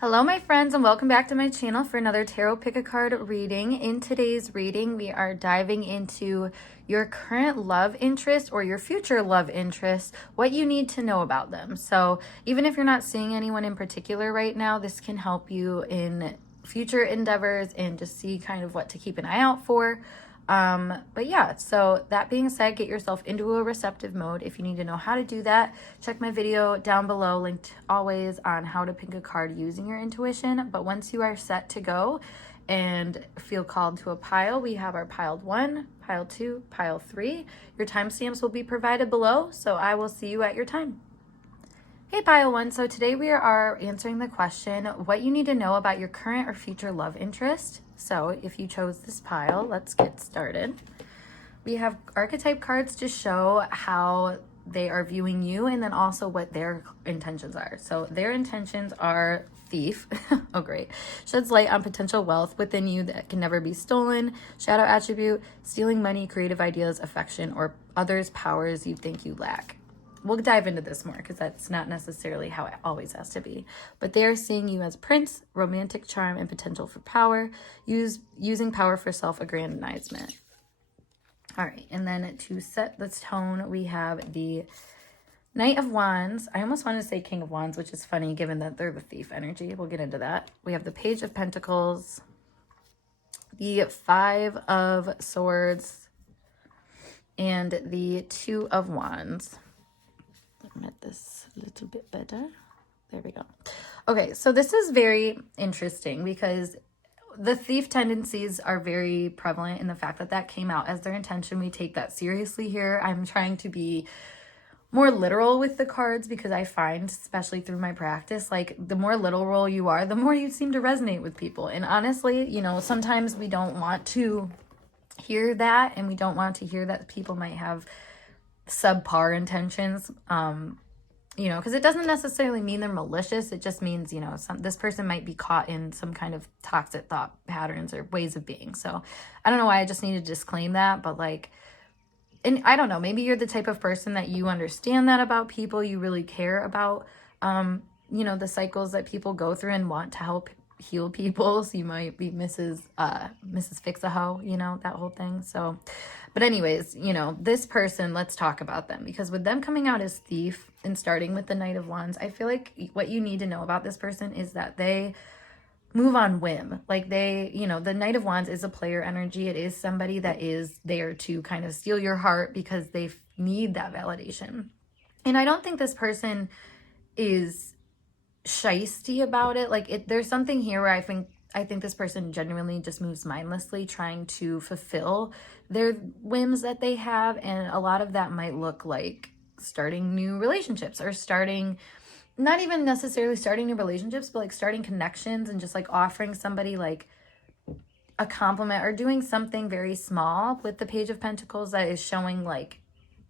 Hello my friends, and welcome back to my channel for another tarot pick a card reading. In today's reading, we are diving into your current love interest or your future love interest, what you need to know about them. So even if you're not seeing anyone in particular right now, this can help you in future endeavors and just see kind of what to keep an eye out for. But yeah, so that being said, get yourself into a receptive mode. If you need to know how to do that, check my video down below, linked always, on how to pick a card using your intuition. But once you are set to go and feel called to a pile, we have our pile 1, pile 2, pile 3. Your timestamps will be provided below, so I will see you at your time. Hey pile 1, so today we are answering the question, what you need to know about your current or future love interest. So if you chose this pile, let's get started. We have archetype cards to show how they are viewing you and then also what their intentions are. So their intentions are thief. Oh, great. Sheds light on potential wealth within you that can never be stolen. Shadow attribute, stealing money, creative ideas, affection, or others' powers you think you lack. We'll dive into this more because that's not necessarily how it always has to be. But they are seeing you as prince, romantic charm, and potential for power, using power for self-aggrandizement. All right, and then to set this tone, we have the Knight of Wands. I almost want to say King of Wands, which is funny given that they're the thief energy. We'll get into that. We have the Page of Pentacles, the Five of Swords, and the Two of Wands. At this a little bit better. There we go. Okay, so this is very interesting because the thief tendencies are very prevalent in the fact that that came out as their intention. We take that seriously here. I'm trying to be more literal with the cards because I find, especially through my practice, like the more literal you are, the more you seem to resonate with people. And honestly, you know, sometimes we don't want to hear that, and we don't want to hear that people might have subpar intentions, you know, because it doesn't necessarily mean they're malicious. It just means, you know, this person might be caught in some kind of toxic thought patterns or ways of being. So I don't know why I just need to disclaim that, but like, and I don't know, maybe you're the type of person that you understand that about people. You really care about, you know, the cycles that people go through and want to help heal people. So you might be Mrs. Fix-a-Hoe, you know, that whole thing. So, but anyways, you know, this person, let's talk about them, because with them coming out as thief and starting with the Knight of Wands, I feel like what you need to know about this person is that they move on whim. Like they, you know, the Knight of Wands is a player energy. It is somebody that is there to kind of steal your heart because they need that validation. And I don't think this person is shysty about it. Like there's something here where I think this person genuinely just moves mindlessly, trying to fulfill their whims that they have, and a lot of that might look like starting new relationships, or starting, not even necessarily starting new relationships, but like starting connections and just like offering somebody like a compliment or doing something very small with the Page of Pentacles that is showing like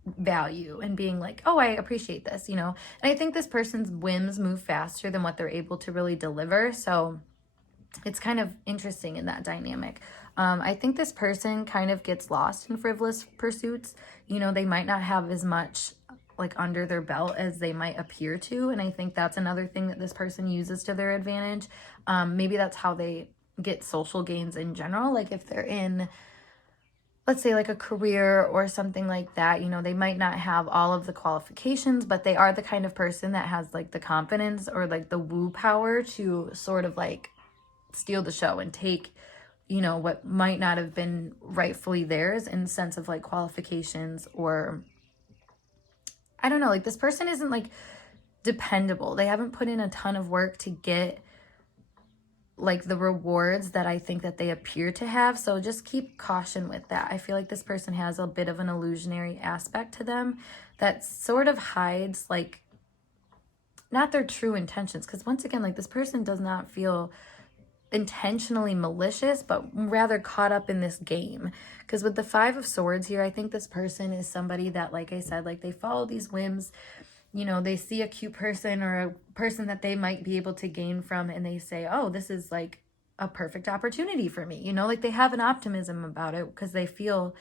value and being like, oh, I appreciate this, you know. And I think this person's whims move faster than what they're able to really deliver. So it's kind of interesting in that dynamic. I think this person kind of gets lost in frivolous pursuits. You know, they might not have as much like under their belt as they might appear to. And I think that's another thing that this person uses to their advantage. Maybe that's how they get social gains in general. Like if they're in, let's say like a career or something like that, you know, they might not have all of the qualifications, but they are the kind of person that has like the confidence or like the woo power to sort of like steal the show and take, you know, what might not have been rightfully theirs in sense of like qualifications, or I don't know, like this person isn't like dependable. They haven't put in a ton of work to get like the rewards that I think that they appear to have. So just keep caution with that. I feel like this person has a bit of an illusionary aspect to them that sort of hides like not their true intentions. Because once again, like this person does not feel intentionally malicious, but rather caught up in this game. Because with the Five of Swords here, I think this person is somebody that, like I said, like they follow these whims. You know, they see a cute person or a person that they might be able to gain from, and they say, oh, this is like a perfect opportunity for me. You know, like they have an optimism about it because they feel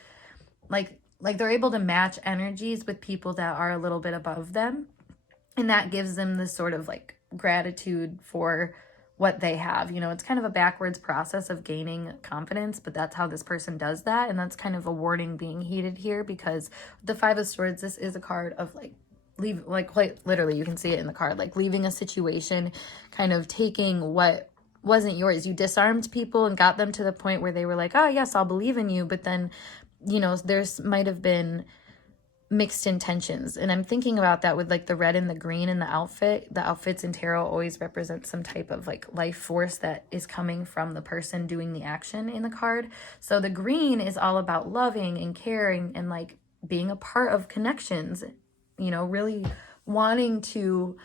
like they're able to match energies with people that are a little bit above them. And that gives them this sort of like gratitude for what they have. You know, it's kind of a backwards process of gaining confidence, but that's how this person does that. And that's kind of a warning being heeded here, because the Five of Swords, this is a card of like quite literally, you can see it in the card, like leaving a situation, kind of taking what wasn't yours. You disarmed people and got them to the point where they were like, oh yes, I'll believe in you. But then, you know, there's might have been mixed intentions. And I'm thinking about that with like the red and the green in the outfit. The outfits in tarot always represent some type of like life force that is coming from the person doing the action in the card. So the green is all about loving and caring and like being a part of connections, you know, really wanting to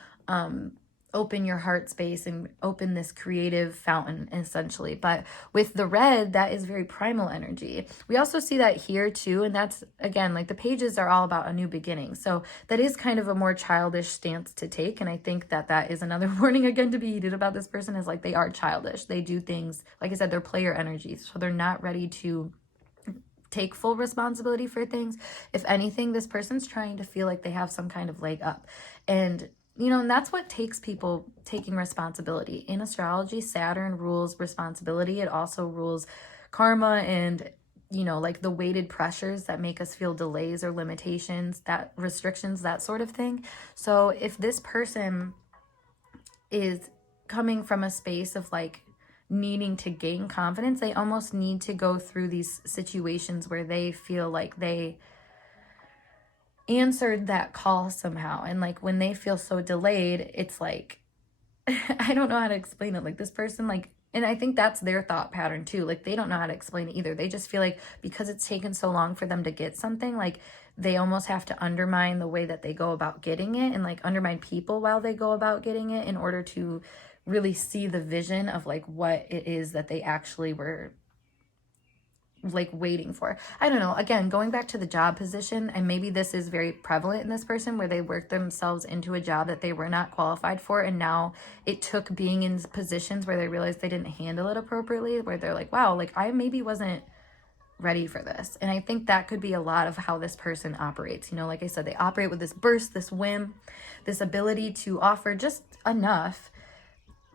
open your heart space and open this creative fountain, essentially. But with the red, that is very primal energy. We also see that here too, and that's, again, like the pages are all about a new beginning. So that is kind of a more childish stance to take, and I think that that is another warning, again, to be heeded about this person, is like they are childish. They do things, like I said, they're player energies, so they're not ready to take full responsibility for things. If anything, this person's trying to feel like they have some kind of leg up. And you know, and that's what takes people taking responsibility. In astrology, Saturn rules responsibility. It also rules karma and, you know, like the weighted pressures that make us feel delays or limitations, that restrictions, that sort of thing. So if this person is coming from a space of like needing to gain confidence, they almost need to go through these situations where they feel like they answered that call somehow. And like when they feel so delayed, it's like, I don't know how to explain it. Like this person, like, and I think that's their thought pattern too. Like they don't know how to explain it either. They just feel like because it's taken so long for them to get something, like they almost have to undermine the way that they go about getting it, and like undermine people while they go about getting it, in order to really see the vision of like what it is that they actually were like waiting for. I don't know, again, going back to the job position, and maybe this is very prevalent in this person, where they worked themselves into a job that they were not qualified for, and now it took being in positions where they realized they didn't handle it appropriately, where they're like, wow, like I maybe wasn't ready for this. And I think that could be a lot of how this person operates. You know, like I said, they operate with this burst, this whim, this ability to offer just enough,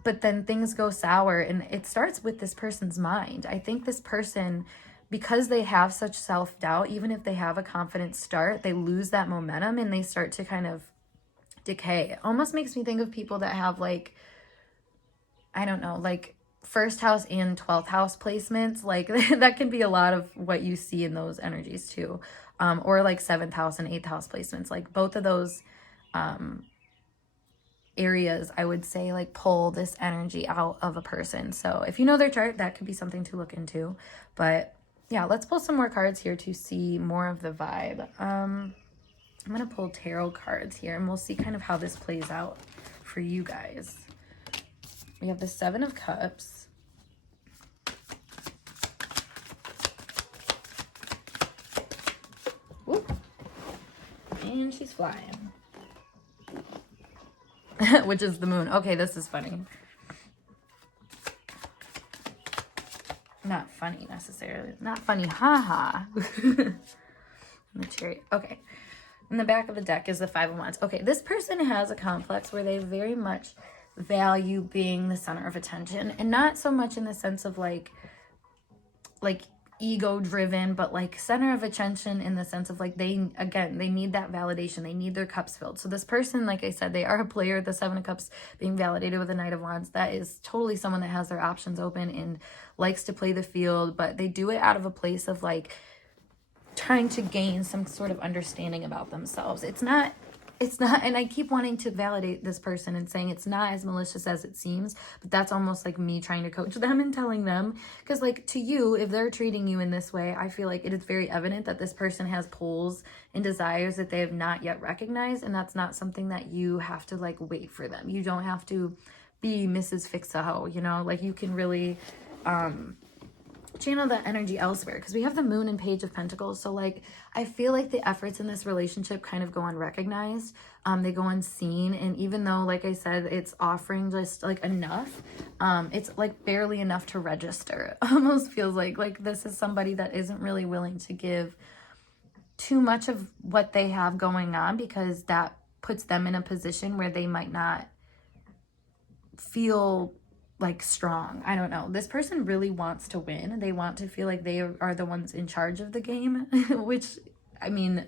but then things go sour, and it starts with this person's mind. I think this person, because they have such self-doubt, even if they have a confident start, they lose that momentum and they start to kind of decay. It almost makes me think of people that have like, I don't know, like first house and 12th house placements. Like that can be a lot of what you see in those energies too. Or like 7th house and 8th house placements. Like both of those areas, I would say, like pull this energy out of a person. So if you know their chart, that could be something to look into. But yeah, let's pull some more cards here to see more of the vibe. I'm going to pull tarot cards here, and we'll see kind of how this plays out for you guys. We have the 7 of Cups. Whoop. And she's flying. Which is the moon. Okay, this is funny. Not funny necessarily. Not funny, haha. The Chariot. Okay. In the back of the deck is the 5 of Wands. Okay, this person has a complex where they very much value being the center of attention, and not so much in the sense of like ego driven, but like center of attention in the sense of like they need that validation. They need their cups filled. So this person, like I said, they are a player. The 7 of Cups being validated with the Knight of Wands, that is totally someone that has their options open and likes to play the field, but they do it out of a place of like trying to gain some sort of understanding about themselves. It's not, and I keep wanting to validate this person and saying it's not as malicious as it seems, but that's almost like me trying to coach them and telling them, because like to you, if they're treating you in this way, I feel like it is very evident that this person has pulls and desires that they have not yet recognized, and that's not something that you have to like wait for them. You don't have to be Mrs. Fix-a-Ho, you know, like you can really channel that energy elsewhere, because we have the Moon and Page of Pentacles. So like I feel like the efforts in this relationship kind of go unrecognized, they go unseen, and even though, like I said, it's offering just like enough, it's like barely enough to register. Almost feels like this is somebody that isn't really willing to give too much of what they have going on, because that puts them in a position where they might not feel like strong. I don't know. This person really wants to win. They want to feel like they are the ones in charge of the game, which, I mean,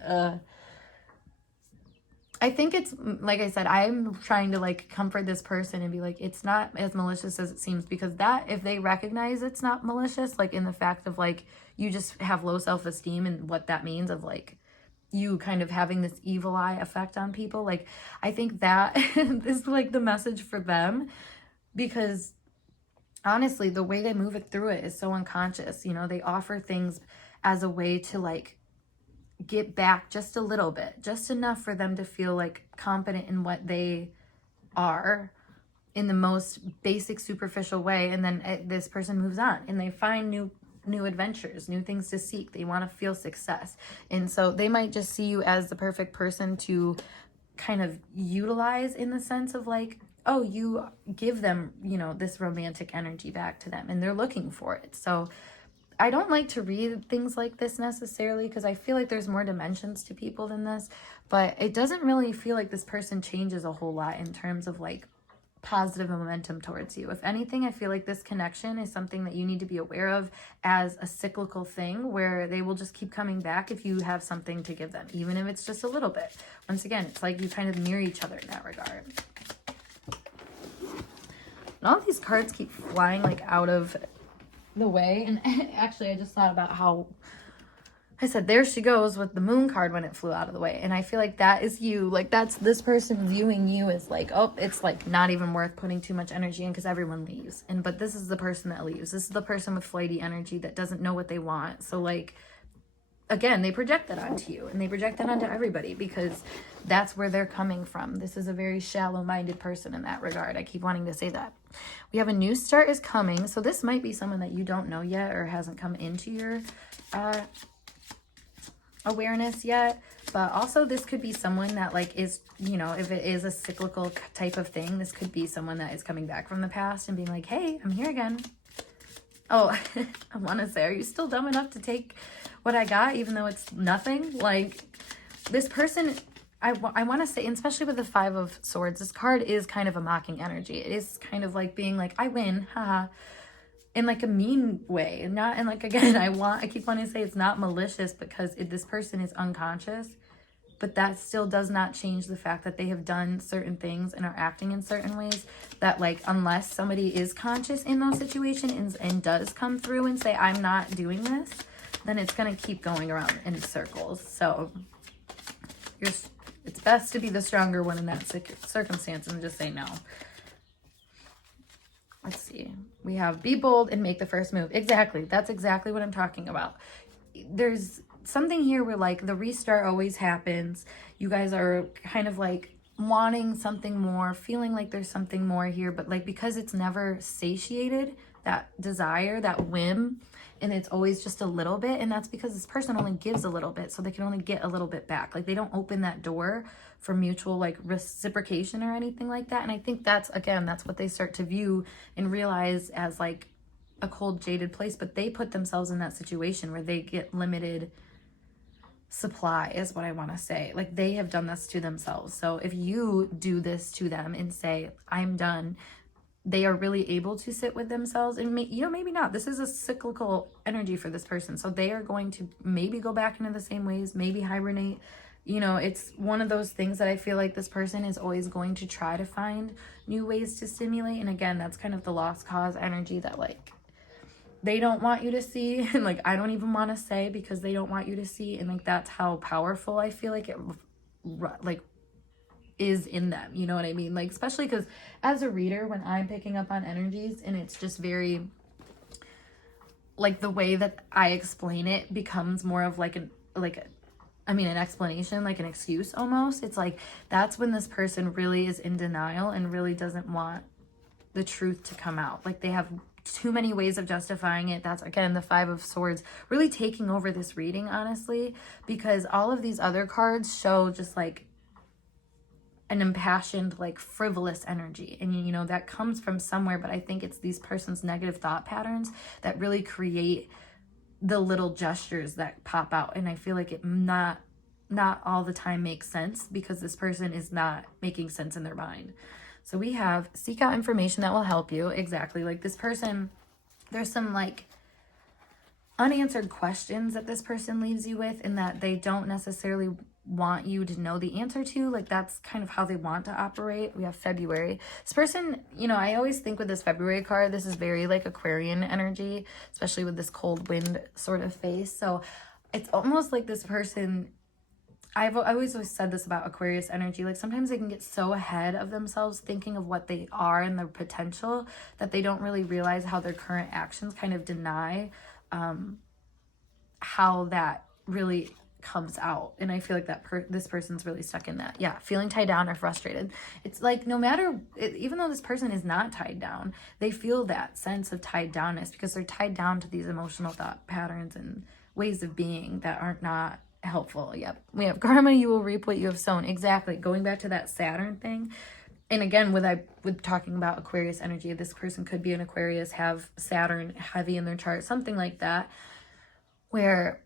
I think it's, like I said, I'm trying to like comfort this person and be like, it's not as malicious as it seems, because that, if they recognize it's not malicious, like in the fact of like, you just have low self-esteem and what that means of like, you kind of having this evil eye effect on people. Like, I think that is like the message for them, because honestly, the way they move it through it is so unconscious. You know, they offer things as a way to like get back just a little bit, just enough for them to feel like confident in what they are in the most basic superficial way. And then this person moves on and they find new adventures, new things to seek. They want to feel success. And so they might just see you as the perfect person to kind of utilize, in the sense of like, oh, you give them, you know, this romantic energy back to them and they're looking for it. So I don't like to read things like this necessarily, because I feel like there's more dimensions to people than this, but it doesn't really feel like this person changes a whole lot in terms of like positive momentum towards you. If anything, I feel like this connection is something that you need to be aware of as a cyclical thing, where they will just keep coming back if you have something to give them, even if it's just a little bit. Once again, it's like you kind of mirror each other in that regard. And all of these cards keep flying like out of the way. And actually, I just thought about how I said, there she goes with the moon card when it flew out of the way. And I feel like that is you. Like, that's this person viewing you as like, oh, it's like not even worth putting too much energy in because everyone leaves. But this is the person that leaves. This is the person with flighty energy that doesn't know what they want. So like, again, they project that onto you, and they project that onto everybody because that's where they're coming from. This is a very shallow-minded person in that regard. I keep wanting to say that. We have a new start is coming. So this might be someone that you don't know yet or hasn't come into your awareness yet. But also this could be someone that like is, you know, if it is a cyclical type of thing, this could be someone that is coming back from the past and being like, hey, I'm here again. Oh, I want to say, are you still dumb enough to take what I got, even though it's nothing? Like, this person, I want to say, especially with the Five of Swords, this card is kind of a mocking energy. It is kind of like being like, I win, haha, in like a mean way. Not, and like, again, I keep wanting to say it's not malicious because this person is unconscious, but that still does not change the fact that they have done certain things and are acting in certain ways that, like, unless somebody is conscious in those situations and does come through and say, I'm not doing this, then it's going to keep going around in circles. So it's best to be the stronger one in that circumstance and just say no. Let's see. We have be bold and make the first move. Exactly. That's exactly what I'm talking about. There's something here where like the restart always happens. You guys are kind of like wanting something more, feeling like there's something more here, but like because it's never satiated, that desire, that whim, and it's always just a little bit, and that's because this person only gives a little bit, so they can only get a little bit back. Like they don't open that door for mutual like reciprocation or anything like that. And I think that's, again, that's what they start to view and realize as like a cold, jaded place, but they put themselves in that situation where they get limited supply is what I want to say. Like they have done this to themselves. So if you do this to them and say, I'm done, they are really able to sit with themselves and maybe not. This is a cyclical energy for this person. So they are going to maybe go back into the same ways, maybe hibernate. It's one of those things that I feel like this person is always going to try to find new ways to stimulate. And again, that's kind of the lost cause energy that like they don't want you to see, and like I don't even want to say because they don't want you to see, and like that's how powerful I feel like it like is in them, you know what I mean? Like especially because as a reader, when I'm picking up on energies and it's just very like the way that I explain it becomes more of like an explanation, like an excuse almost. It's like that's when this person really is in denial and really doesn't want the truth to come out. Like they have too many ways of justifying it. That's, again, the Five of Swords really taking over this reading, honestly, because all of these other cards show just like an impassioned, like frivolous energy. And, that comes from somewhere, but I think it's these person's negative thought patterns that really create the little gestures that pop out. And I feel like it not all the time makes sense because this person is not making sense in their mind. So we have seek out information that will help you. Exactly. Like this person, there's some like unanswered questions that this person leaves you with and that they don't necessarily want you to know the answer to. Like that's kind of how they want to operate. We have February. This person, you know, I always think with this February card, this is very like Aquarian energy, especially with this cold wind sort of face. So it's almost like this person, I've always said this about Aquarius energy, like sometimes they can get so ahead of themselves thinking of what they are and their potential that they don't really realize how their current actions kind of deny how that really comes out. And I feel like that this person's really stuck in that. Yeah, feeling tied down or frustrated. It's like no matter, even though this person is not tied down, they feel that sense of tied downness because they're tied down to these emotional thought patterns and ways of being that aren't not helpful. Yep. We have karma, you will reap what you have sown. Exactly. Going back to that Saturn thing. And again, with talking about Aquarius energy, this person could be an Aquarius, have Saturn heavy in their chart, something like that, where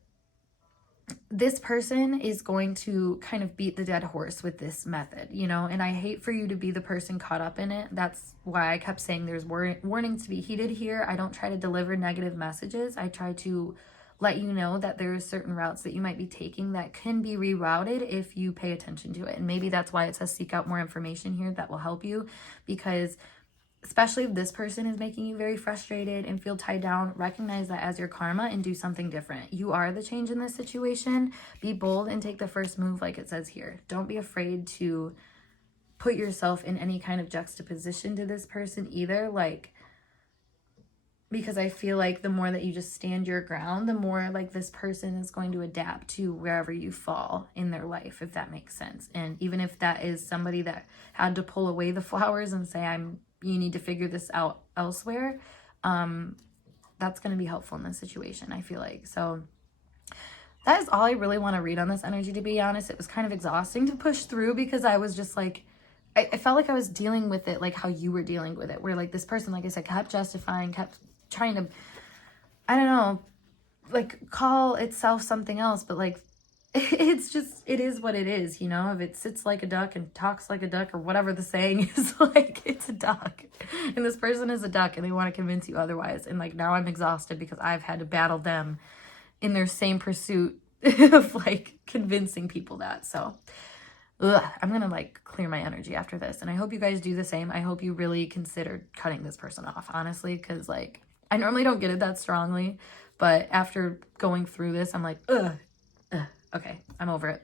this person is going to kind of beat the dead horse with this method, you know, and I hate for you to be the person caught up in it. That's why I kept saying there's warnings to be heeded here. I don't try to deliver negative messages. I try to let you know that there are certain routes that you might be taking that can be rerouted if you pay attention to it. And maybe that's why it says seek out more information here that will help you, because especially if this person is making you very frustrated and feel tied down, recognize that as your karma and do something different. You are the change in this situation. Be bold and take the first move like it says here. Don't be afraid to put yourself in any kind of juxtaposition to this person either. Like, because I feel like the more that you just stand your ground, the more like this person is going to adapt to wherever you fall in their life, if that makes sense. And even if that is somebody that had to pull away the flowers and say, you need to figure this out elsewhere, that's going to be helpful in this situation, I feel like. So that is all I really want to read on this energy, to be honest. It was kind of exhausting to push through because I was just like, I felt like I was dealing with it like how you were dealing with it, where like this person, like I said, kept justifying, kept trying to, I don't know, like call itself something else, but like it's just, it is what it is, you know. If it sits like a duck and talks like a duck, or whatever the saying is, like it's a duck and this person is a duck and they want to convince you otherwise. And like now I'm exhausted because I've had to battle them in their same pursuit of like convincing people that. So I'm gonna like clear my energy after this, and I hope you guys do the same. I hope you really consider cutting this person off, honestly, because like I normally don't get it that strongly, but after going through this, I'm like, okay, I'm over it.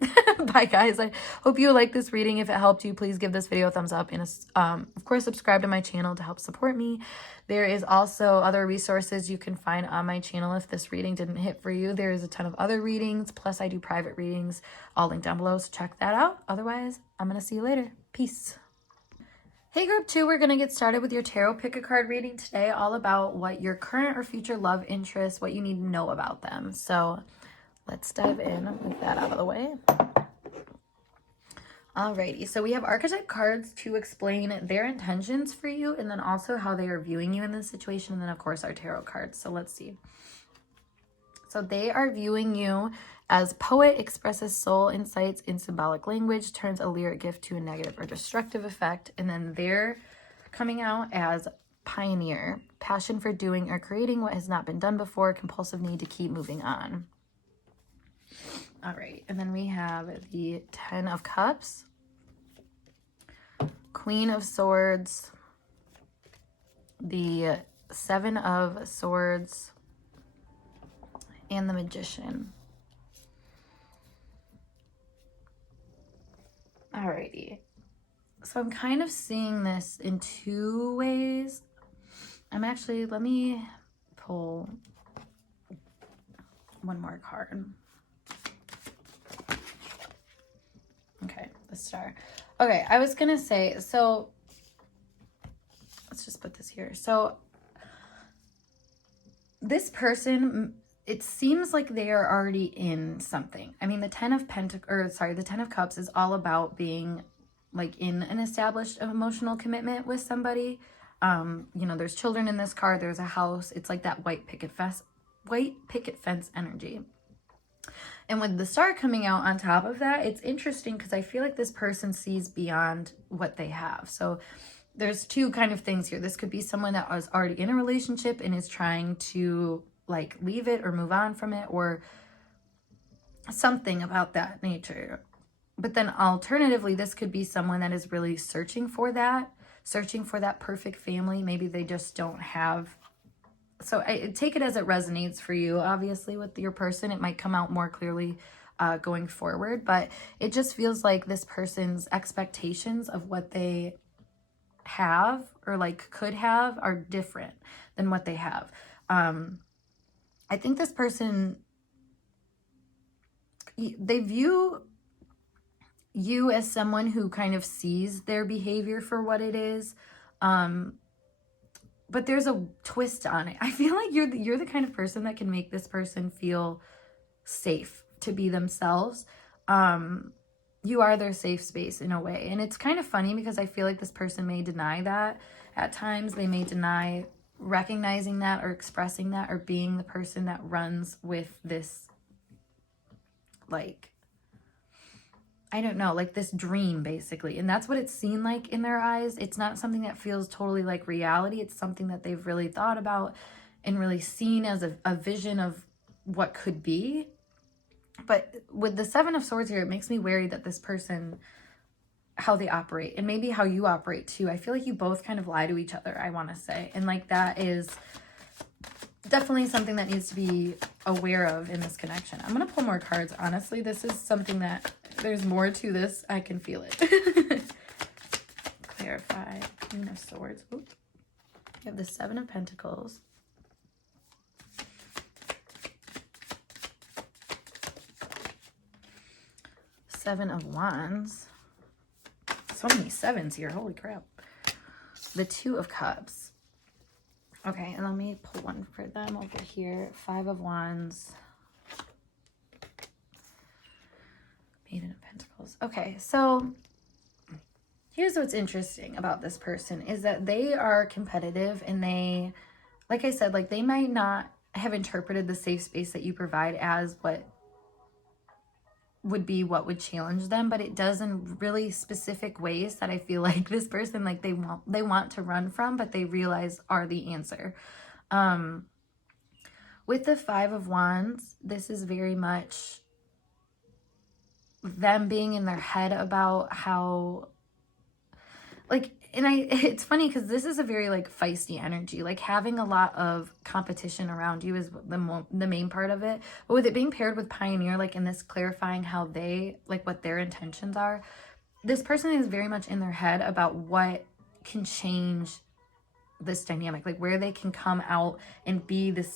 Bye, guys. I hope you like this reading. If it helped you, please give this video a thumbs up, and of course, subscribe to my channel to help support me. There is also other resources you can find on my channel if this reading didn't hit for you. There is a ton of other readings, plus I do private readings. I'll link down below, so check that out. Otherwise, I'm going to see you later. Peace. Hey group 2, we're going to get started with your tarot pick a card reading today, all about what your current or future love interests, what you need to know about them. So let's dive in with that out of the way. Alrighty, so we have archetype cards to explain their intentions for you, and then also how they are viewing you in this situation, and then of course our tarot cards. So let's see. So they are viewing you as poet, expresses soul insights in symbolic language, turns a lyric gift to a negative or destructive effect. And then they're coming out as pioneer, passion for doing or creating what has not been done before, compulsive need to keep moving on. All right, and then we have the 10 of Cups, Queen of Swords, the 7 of Swords, and the Magician. Alrighty, so I'm kind of seeing this in two ways. Let me pull one more card. Okay, the Star. Okay, I was gonna say, so let's just put this here. So this person, it seems like they are already in something. I mean, the 10 of Cups is all about being like in an established emotional commitment with somebody. You know, there's children in this card, there's a house. It's like that white picket fence energy. And with the Star coming out on top of that, it's interesting because I feel like this person sees beyond what they have. So there's two kind of things here. This could be someone that was already in a relationship and is trying to like leave it or move on from it, or something about that nature. But then alternatively, this could be someone that is really searching for that perfect family. Maybe they just don't have. So I take it as it resonates for you. Obviously, with your person, it might come out more clearly going forward, but it just feels like this person's expectations of what they have or like could have are different than what they have. I think this person, they view you as someone who kind of sees their behavior for what it is. But there's a twist on it. I feel like you're the kind of person that can make this person feel safe to be themselves. You are their safe space in a way. And it's kind of funny because I feel like this person may deny that at times. They may deny recognizing that or expressing that or being the person that runs with this, like, I don't know, like this dream basically. And that's what it's seen like in their eyes. It's not something that feels totally like reality. It's something that they've really thought about and really seen as a vision of what could be. But with the Seven of Swords here, it makes me wary that this person, how they operate, and maybe how you operate too. I feel like you both kind of lie to each other, I want to say. And like that is definitely something that needs to be aware of in this connection. I'm going to pull more cards. Honestly, this is something that there's more to this. I can feel it. Clarify. Queen of Swords. Oop. You have the Seven of Pentacles. Seven of Wands. So many sevens here. Holy crap. The Two of Cups. Okay, and let me pull one for them over here. Five of Wands. Maiden of Pentacles. Okay, so here's what's interesting about this person is that they are competitive, and they, like I said, like they might not have interpreted the safe space that you provide as what would be what would challenge them, but it does in really specific ways that I feel like this person, like they want to run from, but they realize are the answer. With the Five of Wands, this is very much them being in their head about how, like, and it's funny because this is a very like feisty energy, like having a lot of competition around you is the main part of it. But with it being paired with Pioneer, like in this clarifying how they, like what their intentions are, this person is very much in their head about what can change this dynamic, like where they can come out and be the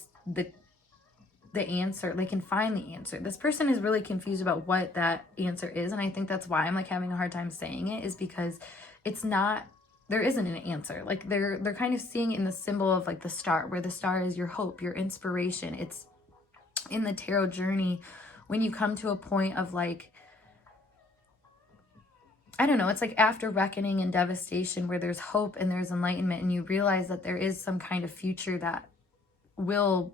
answer. They can find the answer. This person is really confused about what that answer is, and I think that's why I'm like having a hard time saying it, is because it's not, there isn't an answer. Like they're kind of seeing in the symbol of like the star, where the star is your hope, your inspiration. It's in the tarot journey when you come to a point of like, I don't know, it's like after reckoning and devastation where there's hope and there's enlightenment, and you realize that there is some kind of future that will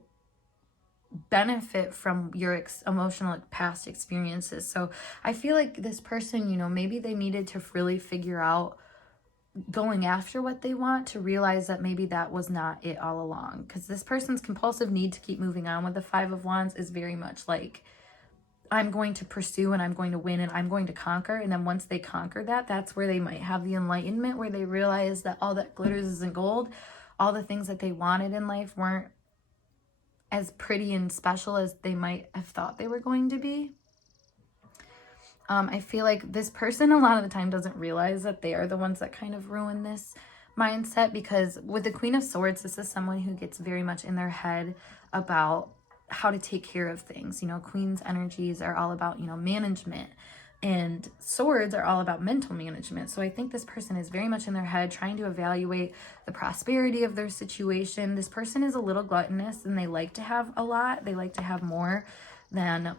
benefit from your emotional past experiences. So I feel like this person, you know, maybe they needed to really figure out going after what they want to realize that maybe that was not it all along. Because this person's compulsive need to keep moving on with the Five of Wands is very much like, I'm going to pursue and I'm going to win and I'm going to conquer. And then once they conquer that, that's where they might have the enlightenment, where they realize that all that glitters isn't gold. All the things that they wanted in life weren't as pretty and special as they might have thought they were going to be. I feel like this person a lot of the time doesn't realize that they are the ones that kind of ruin this mindset, because with the Queen of Swords, this is someone who gets very much in their head about how to take care of things. You know, Queen's energies are all about, you know, management, and swords are all about mental management. So I think this person is very much in their head trying to evaluate the prosperity of their situation. This person is a little gluttonous, and they like to have a lot. They like to have more than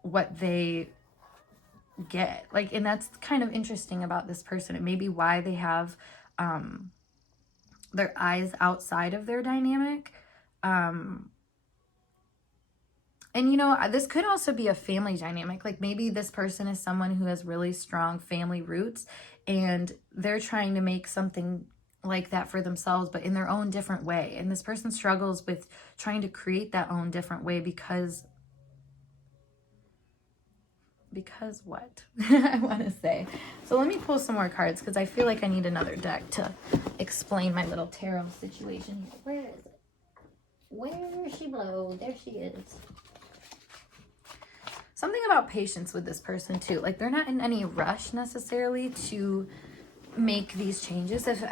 what they get. Like, and that's kind of interesting about this person. It may be why they have their eyes outside of their dynamic. And, you know, this could also be a family dynamic. Like maybe this person is someone who has really strong family roots and they're trying to make something like that for themselves, but in their own different way. And this person struggles with trying to create that own different way because what? I want to say. So let me pull some more cards because I feel like I need another deck to explain my little tarot situation here. Where is it? Where is she blow? There she is. Something about patience with this person too. Like they're not in any rush necessarily to make these changes. If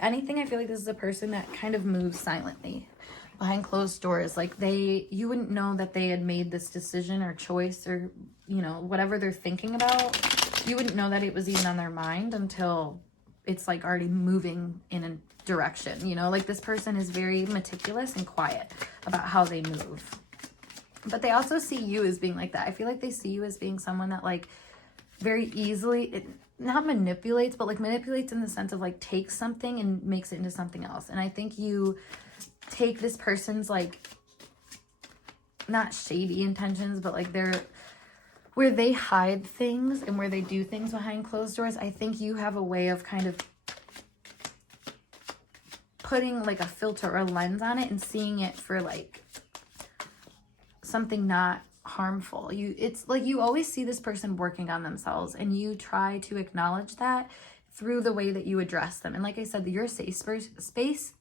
anything, I feel like this is a person that kind of moves silently behind closed doors. Like you wouldn't know that they had made this decision or choice or, you know, whatever they're thinking about. You wouldn't know that it was even on their mind until it's like already moving in a direction, you know, like this person is very meticulous and quiet about how they move. But they also see you as being like that. I feel like they see you as being someone that like very easily, not manipulates, but like manipulates in the sense of like takes something and makes it into something else. And I think you take this person's like, not shady intentions, but like where they hide things and where they do things behind closed doors. I think you have a way of kind of putting like a filter or a lens on it and seeing it for like something not harmful. It's like you always see this person working on themselves and you try to acknowledge that through the way that you address them. And like I said, you're a safe space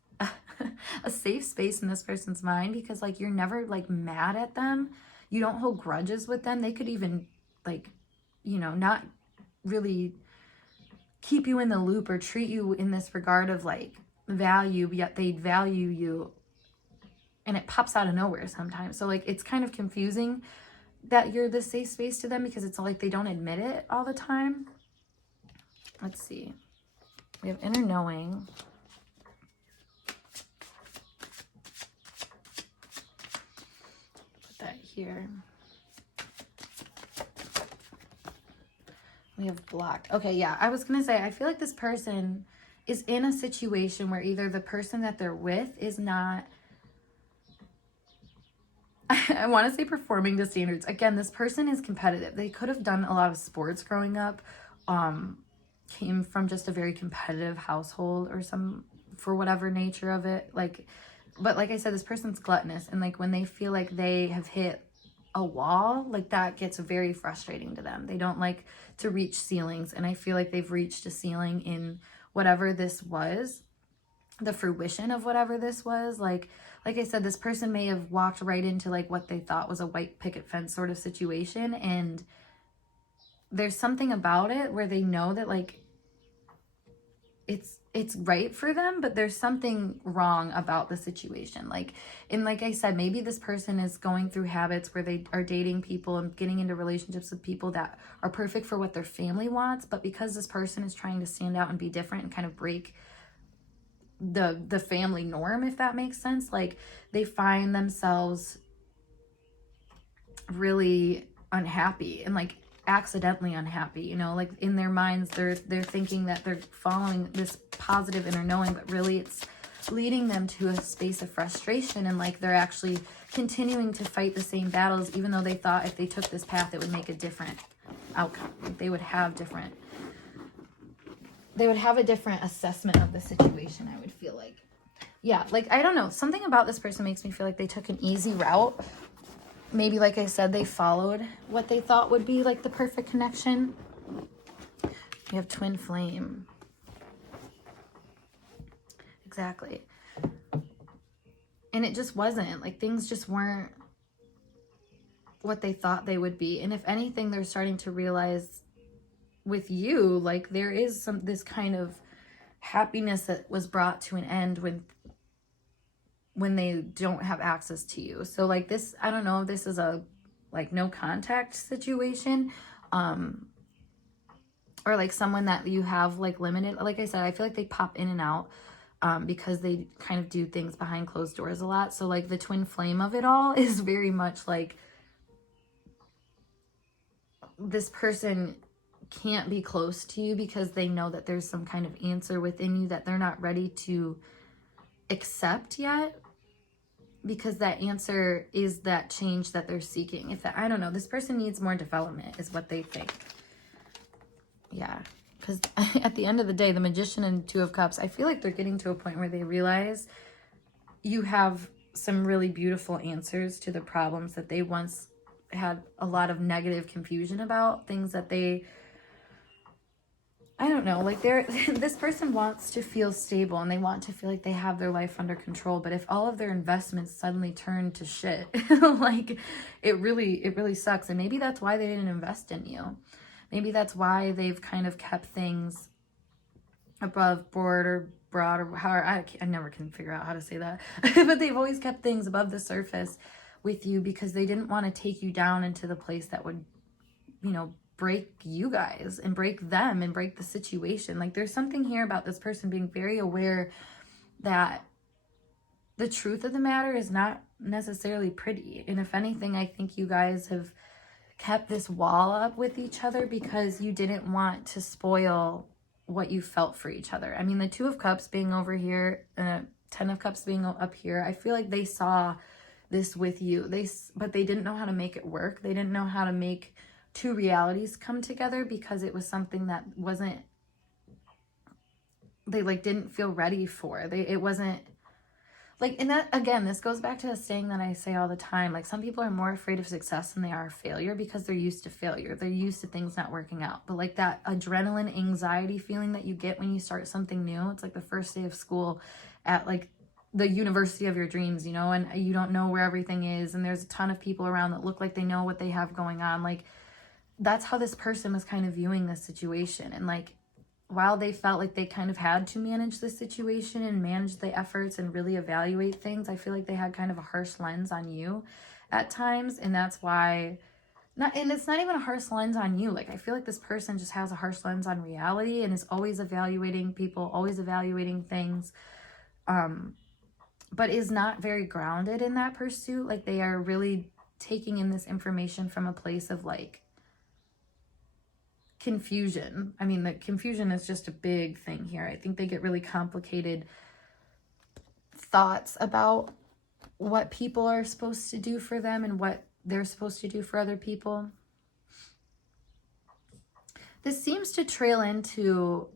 a safe space in this person's mind because like you're never like mad at them. You don't hold grudges with them. They could even like, you know, not really keep you in the loop or treat you in this regard of like value, yet they value you. And it pops out of nowhere sometimes. So like it's kind of confusing that you're the safe space to them because it's like they don't admit it all the time. Let's see. We have inner knowing. Put that here. We have blocked. Okay, yeah. I was going to say, I feel like this person is in a situation where either the person that they're with is not, I want to say performing to standards. Again, this person is competitive. They could have done a lot of sports growing up, came from just a very competitive household or for whatever nature of it. But like I said, this person's gluttonous. And like when they feel like they have hit a wall, like that gets very frustrating to them. They don't like to reach ceilings. And I feel like they've reached a ceiling in whatever this was, the fruition of whatever this was. Like I said, this person may have walked right into like what they thought was a white picket fence sort of situation. And there's something about it where they know that like it's right for them, but there's something wrong about the situation. Like I said, maybe this person is going through habits where they are dating people and getting into relationships with people that are perfect for what their family wants. But because this person is trying to stand out and be different and kind of break the family norm, if that makes sense, like they find themselves really unhappy and like accidentally unhappy, you know, like in their minds they're thinking that they're following this positive inner knowing, but really it's leading them to a space of frustration, and like they're actually continuing to fight the same battles even though they thought if they took this path it would make a different outcome. Like they would have a different assessment of the situation, I would feel like. Yeah, like I don't know, something about this person makes me feel like they took an easy route. Maybe, like I said, they followed what they thought would be like the perfect connection. We have twin flame. Exactly. And it just wasn't. Like things just weren't what they thought they would be. And if anything, they're starting to realize with you, like there is this kind of happiness that was brought to an end when they don't have access to you. So like this, I don't know if this is a like no contact situation, or like someone that you have like limited. Like I said, I feel like they pop in and out because they kind of do things behind closed doors a lot. So like the twin flame of it all is very much like this person can't be close to you because they know that there's some kind of answer within you that they're not ready to accept yet. because that answer is that change that they're seeking. If I don't know, this person needs more development is what they think. Yeah, because at the end of the day, the Magician and Two of Cups, I feel like they're getting to a point where they realize you have some really beautiful answers to the problems that they once had a lot of negative confusion about, things that they, I don't know, like this person wants to feel stable and they want to feel like they have their life under control. But if all of their investments suddenly turn to shit, like it really sucks. And maybe that's why they didn't invest in you. Maybe that's why they've kind of kept things above board or broad, or however, I never can figure out how to say that. But they've always kept things above the surface with you because they didn't want to take you down into the place that would, you know, break you guys and break them and break the situation. Like there's something here about this person being very aware that the truth of the matter is not necessarily pretty. And if anything, I think you guys have kept this wall up with each other because you didn't want to spoil what you felt for each other. I mean, the Two of Cups being over here and Ten of Cups being up here, I feel like they saw this with you. But they didn't know how to make it work. They didn't know how to make two realities come together because it was something that wasn't, they like didn't feel ready for. It wasn't like, and that, again, this goes back to the saying that I say all the time. Like, some people are more afraid of success than they are of failure because they're used to failure. They're used to things not working out. But like that adrenaline anxiety feeling that you get when you start something new, it's like the first day of school at like the university of your dreams, you know, and you don't know where everything is. And there's a ton of people around that look like they know what they have going on. Like, that's how this person was kind of viewing this situation. And like, while they felt like they kind of had to manage the situation and manage the efforts and really evaluate things, I feel like they had kind of a harsh lens on you at times. And that's why, and it's not even a harsh lens on you. Like, I feel like this person just has a harsh lens on reality and is always evaluating people, always evaluating things, but is not very grounded in that pursuit. Like, they are really taking in this information from a place of like, confusion. I mean, the confusion is just a big thing here. I think they get really complicated thoughts about what people are supposed to do for them and what they're supposed to do for other people. This seems to trail into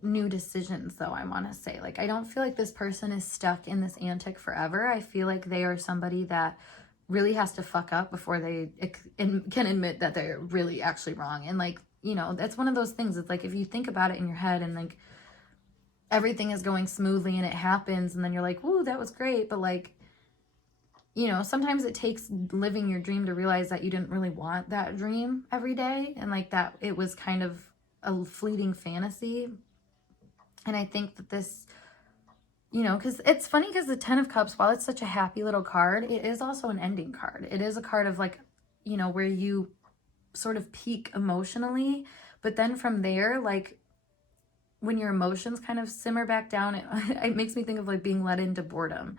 new decisions, though, I want to say. Like, I don't feel like this person is stuck in this antic forever. I feel like they are somebody that really has to fuck up before they can admit that they're really actually wrong. And like, you know, that's one of those things. It's like, if you think about it in your head and like everything is going smoothly and it happens and then you're like, woo, that was great. But like, you know, sometimes it takes living your dream to realize that you didn't really want that dream every day. And like that, it was kind of a fleeting fantasy. And I think that this, you know, because it's funny because the Ten of Cups, while it's such a happy little card, it is also an ending card. It is a card of like, you know, where you sort of peak emotionally, but then from there, like when your emotions kind of simmer back down, it makes me think of like being led into boredom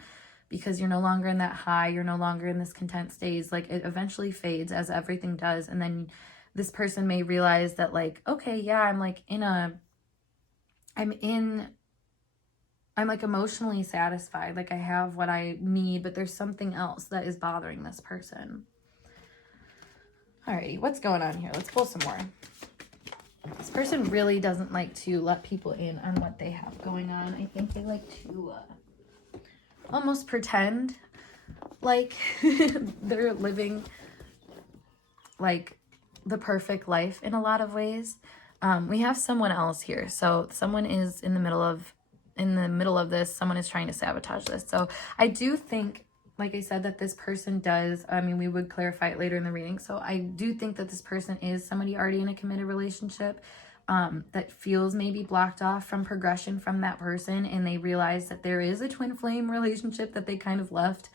because you're no longer in that high, you're no longer in this content stage. Like, it eventually fades, as everything does. And then this person may realize that like, okay, yeah, I'm like I'm like emotionally satisfied. Like, I have what I need, but there's something else that is bothering this person. Alrighty, what's going on here? Let's pull some more. This person really doesn't like to let people in on what they have going on. I think they like to almost pretend like they're living like the perfect life in a lot of ways. We have someone else here. So someone is in the middle of this. Someone is trying to sabotage this. So I do think, like I said, that this person does, I mean, we would clarify it later in the reading. So I do think that this person is somebody already in a committed relationship that feels maybe blocked off from progression from that person. And they realize that there is a twin flame relationship that they kind of left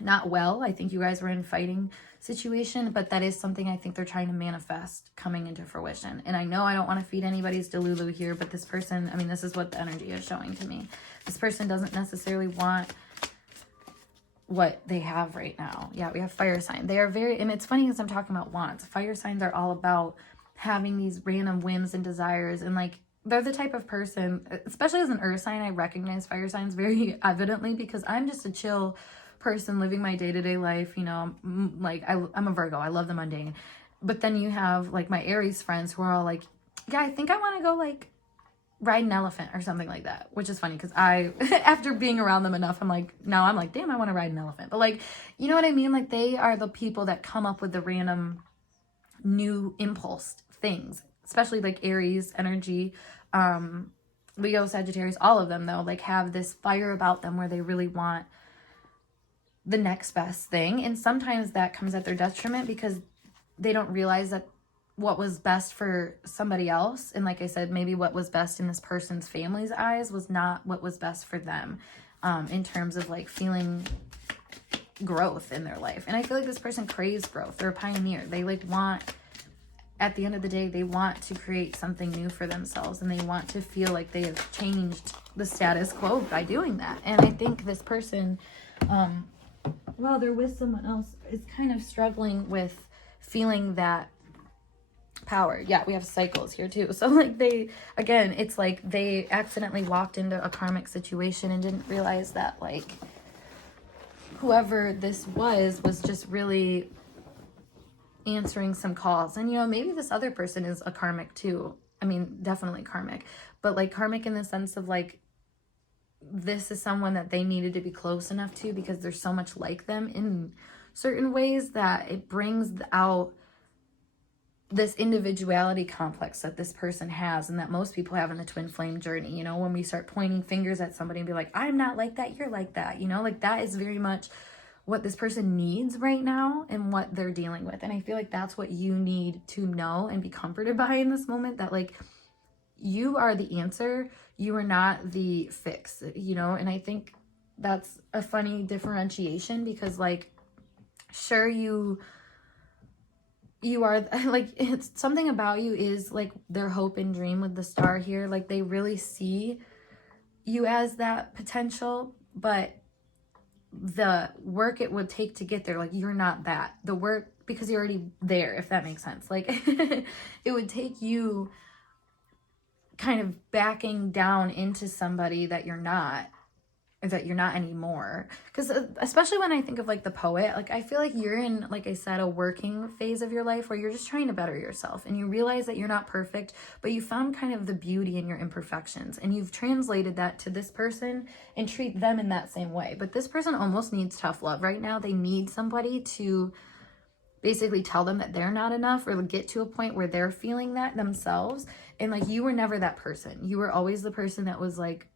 not well. I think you guys were in fighting situation, but that is something I think they're trying to manifest coming into fruition. And I know I don't want to feed anybody's delulu here, but this person, I mean, this is what the energy is showing to me. This person doesn't necessarily want what they have right now. Yeah, we have fire sign. They are very, and it's funny as I'm talking about wands. Fire signs are all about having these random whims and desires and like they're the type of person, especially as an earth sign, I recognize fire signs very evidently because I'm just a chill person living my day-to-day life, you know, like I'm a Virgo, I love the mundane. But then you have like my Aries friends who are all like, yeah, I think I want to go like ride an elephant or something like that, which is funny because I, after being around them enough, I'm like, damn, I want to ride an elephant. But like, you know what I mean? Like they are the people that come up with the random new impulse things, especially like Aries energy, Leo, Sagittarius, all of them though, like have this fire about them where they really want the next best thing. And sometimes that comes at their detriment because they don't realize that what was best for somebody else, and like I said, maybe what was best in this person's family's eyes was not what was best for them, in terms of like feeling growth in their life. And I feel like this person craves growth. They're a pioneer. They like want, at the end of the day, they want to create something new for themselves, and they want to feel like they have changed the status quo by doing that. And I think this person, while they're with someone else, is kind of struggling with feeling that power. Yeah, we have cycles here too. So like they, again, it's like they accidentally walked into a karmic situation and didn't realize that like whoever this was just really answering some calls. And you know, maybe this other person is a karmic too. I mean, definitely karmic, but like karmic in the sense of like this is someone that they needed to be close enough to because they're so much like them in certain ways that it brings out this individuality complex that this person has and that most people have in the twin flame journey. You know, when we start pointing fingers at somebody and be like, I'm not like that, you're like that, you know, like that is very much what this person needs right now and what they're dealing with. And I feel like that's what you need to know and be comforted by in this moment, that like you are the answer, you are not the fix, you know. And I think that's a funny differentiation because like sure, you are like, it's something about you is like their hope and dream with the star here. Like they really see you as that potential, but the work it would take to get there, like you're not that. The work, because you're already there, if that makes sense. Like it would take you kind of backing down into somebody that you're not anymore. Because especially when I think of like the poet, like I feel like you're in, like I said, a working phase of your life where you're just trying to better yourself and you realize that you're not perfect, but you found kind of the beauty in your imperfections and you've translated that to this person and treat them in that same way. But this person almost needs tough love right now. They need somebody to basically tell them that they're not enough or get to a point where they're feeling that themselves. And like you were never that person. You were always the person that was like,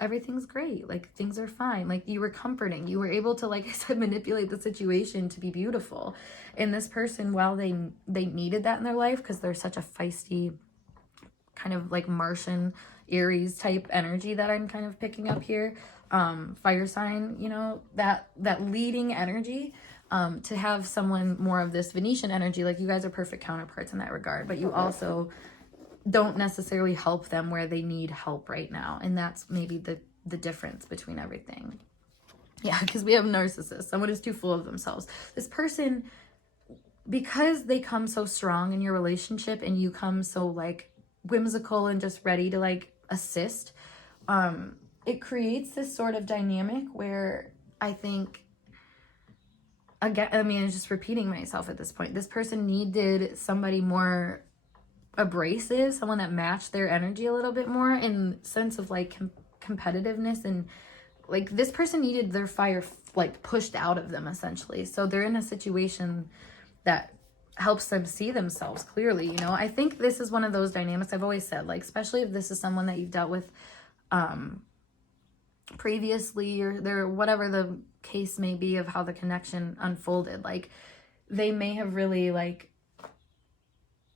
everything's great, like things are fine, like you were comforting, you were able to, like I said, manipulate the situation to be beautiful. And this person, while they needed that in their life because they're such a feisty kind of like Martian Aries type energy that I'm kind of picking up here, fire sign, you know, that leading energy, to have someone more of this Venetian energy, like you guys are perfect counterparts in that regard, but you also don't necessarily help them where they need help right now. And that's maybe the difference between everything. Yeah, because we have narcissists. Someone is too full of themselves. This person, because they come so strong in your relationship and you come so like whimsical and just ready to like assist, it creates this sort of dynamic where I think, again, I mean, it's just repeating myself at this point. This person needed somebody more abrasive, someone that matched their energy a little bit more in sense of like competitiveness, and like this person needed their fire like pushed out of them essentially. So they're in a situation that helps them see themselves clearly, you know. I think this is one of those dynamics I've always said, like especially if this is someone that you've dealt with previously, or there, whatever the case may be of how the connection unfolded, like they may have really like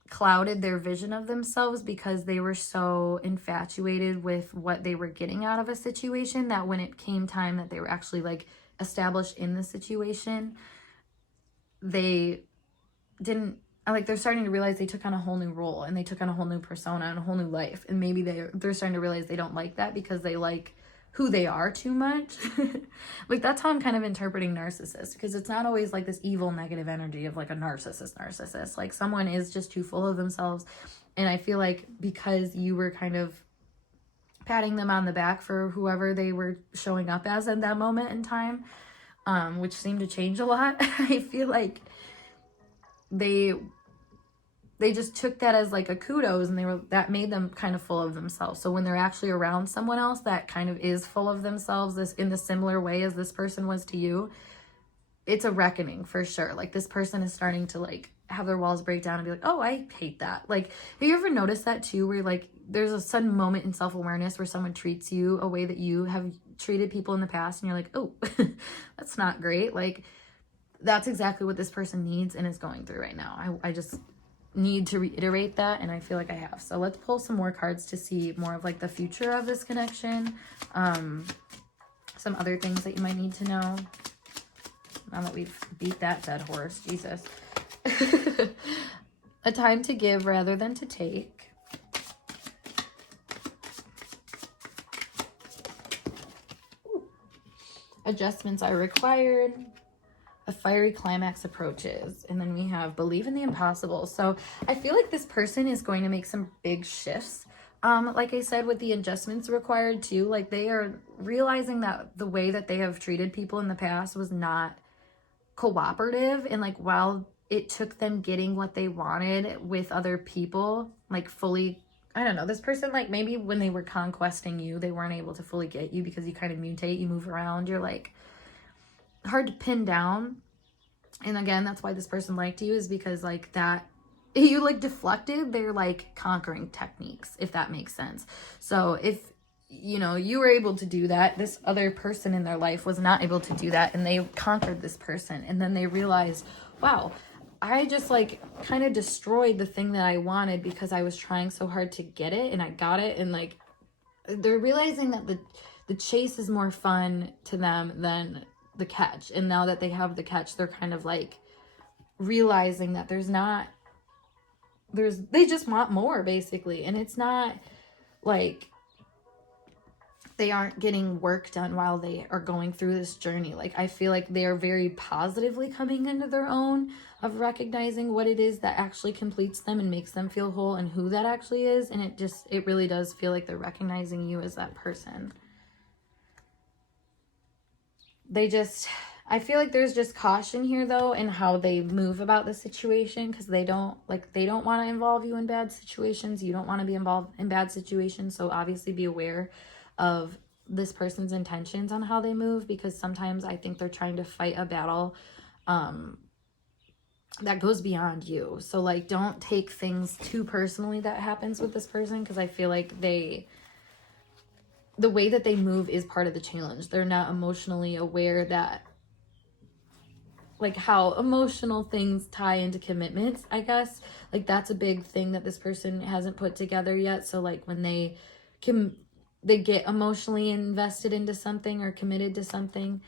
clouded their vision of themselves because they were so infatuated with what they were getting out of a situation that when it came time that they were actually like established in the situation, they didn't, like they're starting to realize they took on a whole new role and they took on a whole new persona and a whole new life, and maybe they're starting to realize they don't like that because they like who they are too much. Like, that's how I'm kind of interpreting narcissist, because it's not always like this evil negative energy of like a narcissist. Like, someone is just too full of themselves. And I feel like because you were kind of patting them on the back for whoever they were showing up as at that moment in time, which seemed to change a lot, I feel like they just took that as like a kudos, and that made them kind of full of themselves. So when they're actually around someone else that kind of is full of themselves, this in the similar way as this person was to you, it's a reckoning for sure. Like, this person is starting to like have their walls break down and be like, oh, I hate that. Like, have you ever noticed that too, where like there's a sudden moment in self-awareness where someone treats you a way that you have treated people in the past, and you're like, oh, that's not great. Like, that's exactly what this person needs and is going through right now. I just need to reiterate that, and I feel like I have. So let's pull some more cards to see more of like the future of this connection, some other things that you might need to know now that we've beat that dead horse. Jesus. A time to give rather than to take. Ooh. Adjustments are required. A fiery climax approaches. And then we have believe in the impossible. So I feel like this person is going to make some big shifts. Like I said, with the adjustments required too, like they are realizing that the way that they have treated people in the past was not cooperative. And like, while it took them getting what they wanted with other people, like fully, I don't know, this person, like maybe when they were conquesting you, they weren't able to fully get you because you kind of mutate, you move around, you're like hard to pin down. And again, that's why this person liked you, is because like that, you like deflected their like conquering techniques, if that makes sense. So if, you know, you were able to do that, this other person in their life was not able to do that, and they conquered this person. And then they realized, wow, I just like kind of destroyed the thing that I wanted because I was trying so hard to get it, and I got it. And like, they're realizing that the chase is more fun to them than the catch. And now that they have the catch, they're kind of like realizing that they just want more, basically. And it's not like they aren't getting work done while they are going through this journey. Like, I feel like they are very positively coming into their own of recognizing what it is that actually completes them and makes them feel whole, and who that actually is. And it really does feel like they're recognizing you as that person. I feel like there's just caution here though in how they move about the situation, because they don't want to involve you in bad situations. You don't want to be involved in bad situations. So obviously be aware of this person's intentions on how they move, because sometimes I think they're trying to fight a battle that goes beyond you. So like, don't take things too personally that happens with this person, because I feel like the way that they move is part of the challenge. They're not emotionally aware that, like, how emotional things tie into commitments, I guess. Like, that's a big thing that this person hasn't put together yet. So like, when they get emotionally invested into something or committed to something,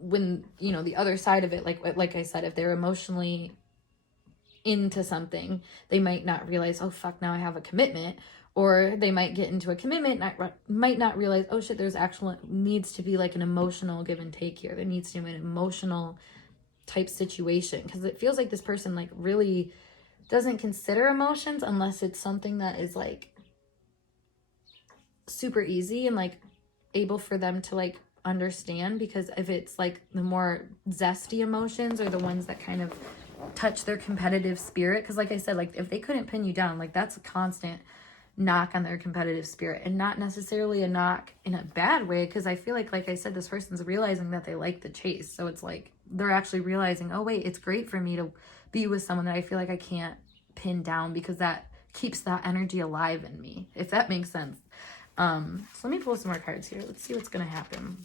when, you know, the other side of it, like I said, if they're emotionally into something, they might not realize, oh fuck, now I have a commitment. Or they might get into a commitment and might not realize, oh shit, there's needs to be like an emotional give and take here. There needs to be an emotional type situation, because it feels like this person like really doesn't consider emotions unless it's something that is like super easy and like able for them to like understand. Because if it's like the more zesty emotions, or the ones that kind of touch their competitive spirit, because like I said, like if they couldn't pin you down, like that's a constant knock on their competitive spirit, and not necessarily a knock in a bad way, because I feel like I said, this person's realizing that they like the chase. So it's like they're actually realizing, oh wait, it's great for me to be with someone that I feel like I can't pin down, because that keeps that energy alive in me, if that makes sense. So let me pull some more cards here. Let's see what's gonna happen.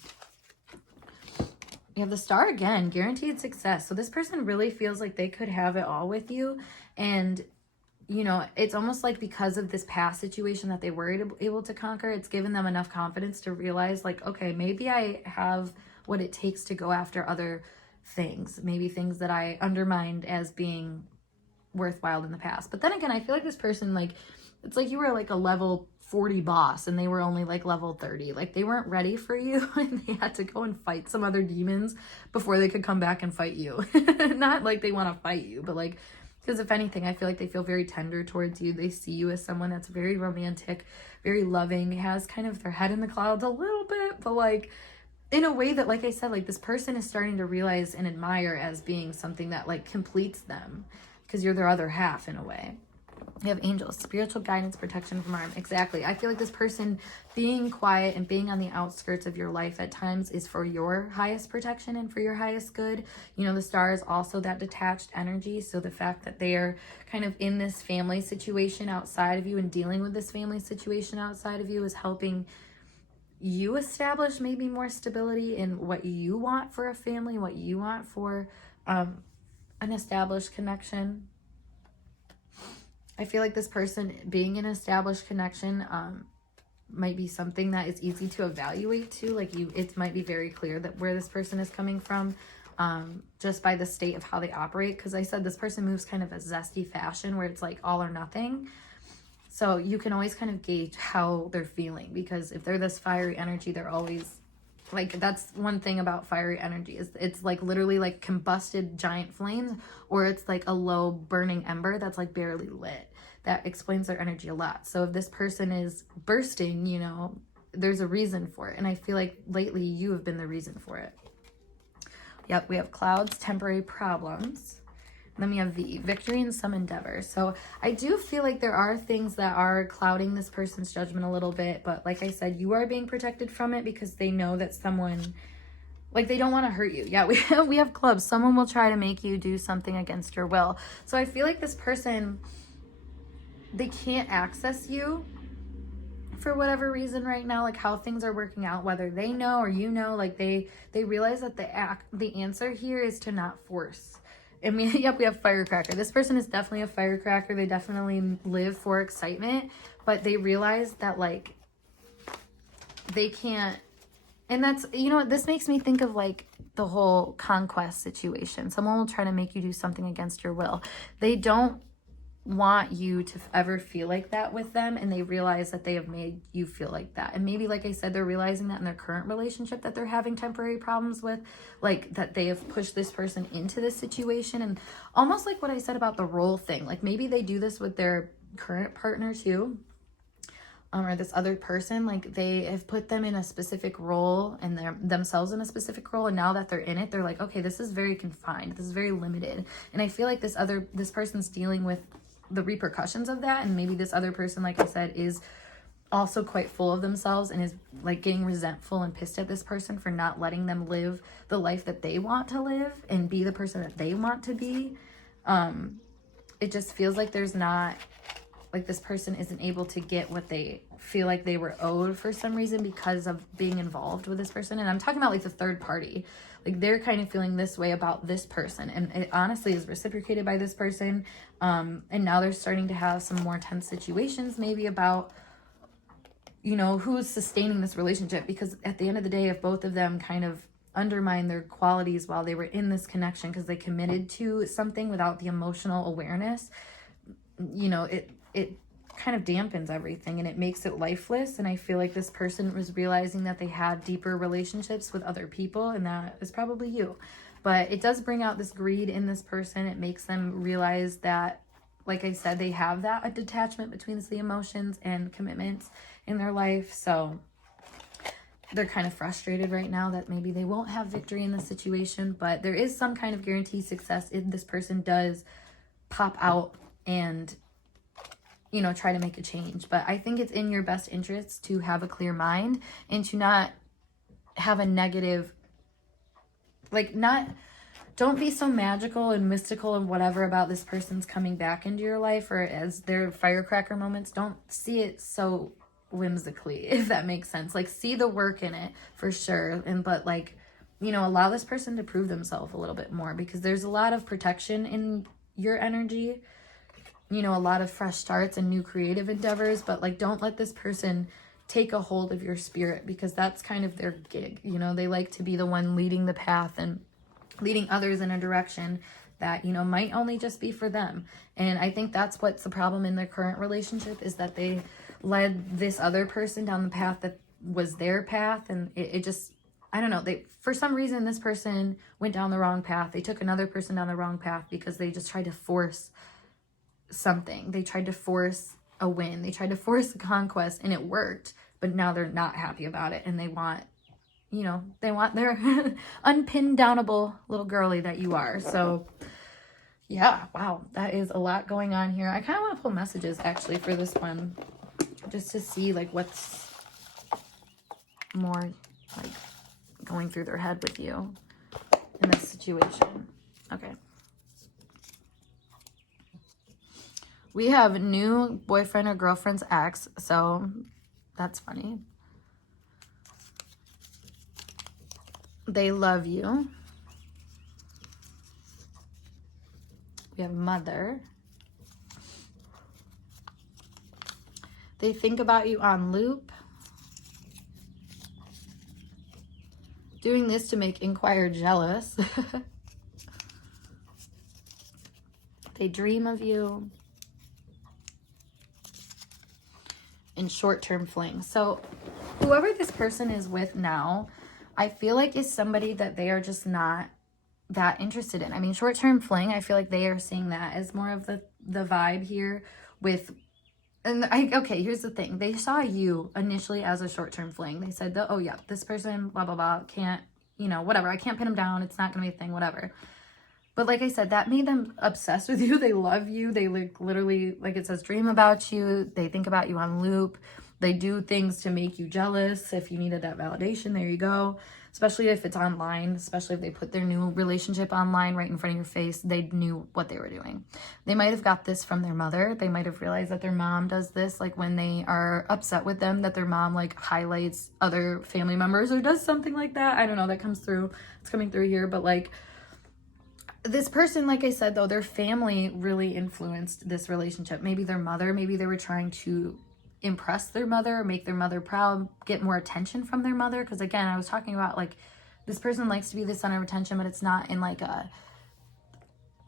You have the Star again, guaranteed success. So this person really feels like they could have it all with you, and you know, it's almost like because of this past situation that they were able to conquer, it's given them enough confidence to realize like, okay, maybe I have what it takes to go after other things, maybe things that I undermined as being worthwhile in the past. But then again, I feel like this person, like, it's like you were like a level 40 boss and they were only like level 30. Like they weren't ready for you and they had to go and fight some other demons before they could come back and fight you. Not like they want to fight you, but like, because if anything, I feel like they feel very tender towards you. They see you as someone that's very romantic, very loving, has kind of their head in the clouds a little bit, but like in a way that, like I said, like this person is starting to realize and admire as being something that like completes them, because you're their other half in a way. We have angels, spiritual guidance, protection from harm. Exactly. I feel like this person being quiet and being on the outskirts of your life at times is for your highest protection and for your highest good. You know, the star is also that detached energy. So the fact that they are kind of in this family situation outside of you and dealing with this family situation outside of you is helping you establish maybe more stability in what you want for a family, what you want for an established connection. I feel like this person being in an established connection might be something that is easy to evaluate too. Like it might be very clear that where this person is coming from just by the state of how they operate. Because I said this person moves kind of a zesty fashion where it's like all or nothing. So you can always kind of gauge how they're feeling, because if they're this fiery energy, they're always like, that's one thing about fiery energy is it's like literally like combusted giant flames, or it's like a low burning ember that's like barely lit. That explains their energy a lot. So if this person is bursting, you know, there's a reason for it. And I feel like lately you have been the reason for it. Yep, we have clouds, temporary problems. Then we have V, victory in some endeavor. So I do feel like there are things that are clouding this person's judgment a little bit. But like I said, you are being protected from it because they know that someone, like they don't want to hurt you. Yeah, we have clubs. Someone will try to make you do something against your will. So I feel like this person, they can't access you for whatever reason right now, like how things are working out, whether they know or you know, like they realize that the answer here is to not force. And we have firecracker. This person is definitely a firecracker. They definitely live for excitement, but they realize that like they can't. And that's, you know what, this makes me think of like the whole conquest situation. Someone will try to make you do something against your will. They don't want you to ever feel like that with them, and they realize that they have made you feel like that. And maybe, like I said, they're realizing that in their current relationship that they're having temporary problems with, like that they have pushed this person into this situation. And almost like what I said about the role thing, like maybe they do this with their current partner too, or this other person, like they have put them in a specific role and they're themselves in a specific role, and now that they're in it, they're like, okay, this is very confined, this is very limited. And I feel like this person's dealing with the repercussions of that, and maybe this other person, like I said, is also quite full of themselves and is like getting resentful and pissed at this person for not letting them live the life that they want to live and be the person that they want to be. It just feels like there's not, like this person isn't able to get what they feel like they were owed for some reason because of being involved with this person. And I'm talking about like the third party, like they're kind of feeling this way about this person, and it honestly is reciprocated by this person. And now they're starting to have some more tense situations maybe about, you know, who's sustaining this relationship, because at the end of the day, if both of them kind of undermine their qualities while they were in this connection because they committed to something without the emotional awareness, you know, it kind of dampens everything and it makes it lifeless. And I feel like this person was realizing that they had deeper relationships with other people, and that is probably you. But it does bring out this greed in this person. It makes them realize that, like I said, they have that detachment between the emotions and commitments in their life. So they're kind of frustrated right now that maybe they won't have victory in this situation, but there is some kind of guaranteed success if this person does pop out and, you know, try to make a change. But I think it's in your best interest to have a clear mind and to not have a negative, like don't be so magical and mystical and whatever about this person's coming back into your life or as their firecracker moments. Don't see it so whimsically, if that makes sense. Like, see the work in it for sure, but like, you know, allow this person to prove themselves a little bit more, because there's a lot of protection in your energy, you know, a lot of fresh starts and new creative endeavors. But like, don't let this person take a hold of your spirit, because that's kind of their gig. You know, they like to be the one leading the path and leading others in a direction that, you know, might only just be for them. And I think that's what's the problem in their current relationship, is that they led this other person down the path that was their path, and it just, I don't know, they, for some reason, this person went down the wrong path. They took another person down the wrong path because they just tried to force something. They tried to force a win. They tried to force a conquest, and it worked, but now they're not happy about it, and they want, you know, they want their unpinned downable little girly that you are. So yeah, wow, that is a lot going on here. I kind of want to pull messages actually for this one, just to see like what's more like going through their head with you in this situation. Okay. We have new boyfriend or girlfriend's ex, so that's funny. They love you. We have mother. They think about you on loop. Doing this to make inquire jealous. They dream of you. In short-term flings. So whoever this person is with now, I feel like is somebody that they are just not that interested in. I mean, short-term fling, I feel like they are seeing that as more of the vibe here with, and okay, here's the thing. They saw you initially as a short-term fling. They said, oh yeah, this person, blah, blah, blah, can't, you know, whatever. I can't pin them down. It's not going to be a thing, whatever. But like I said, that made them obsessed with you. They love you. They like literally, like it says, dream about you. They think about you on loop. They do things to make you jealous. If you needed that validation, there you go. Especially if it's online, especially if they put their new relationship online right in front of your face, they knew what they were doing. They might have got this from their mother. They might have realized that their mom does this, like when they are upset with them, that their mom like highlights other family members or does something like that. I don't know, that comes through. It's coming through here, but like, this person, like I said, though, their family really influenced this relationship. Maybe their mother, maybe they were trying to impress their mother, make their mother proud, get more attention from their mother. Because again, I was talking about like this person likes to be the center of attention, but it's not in like a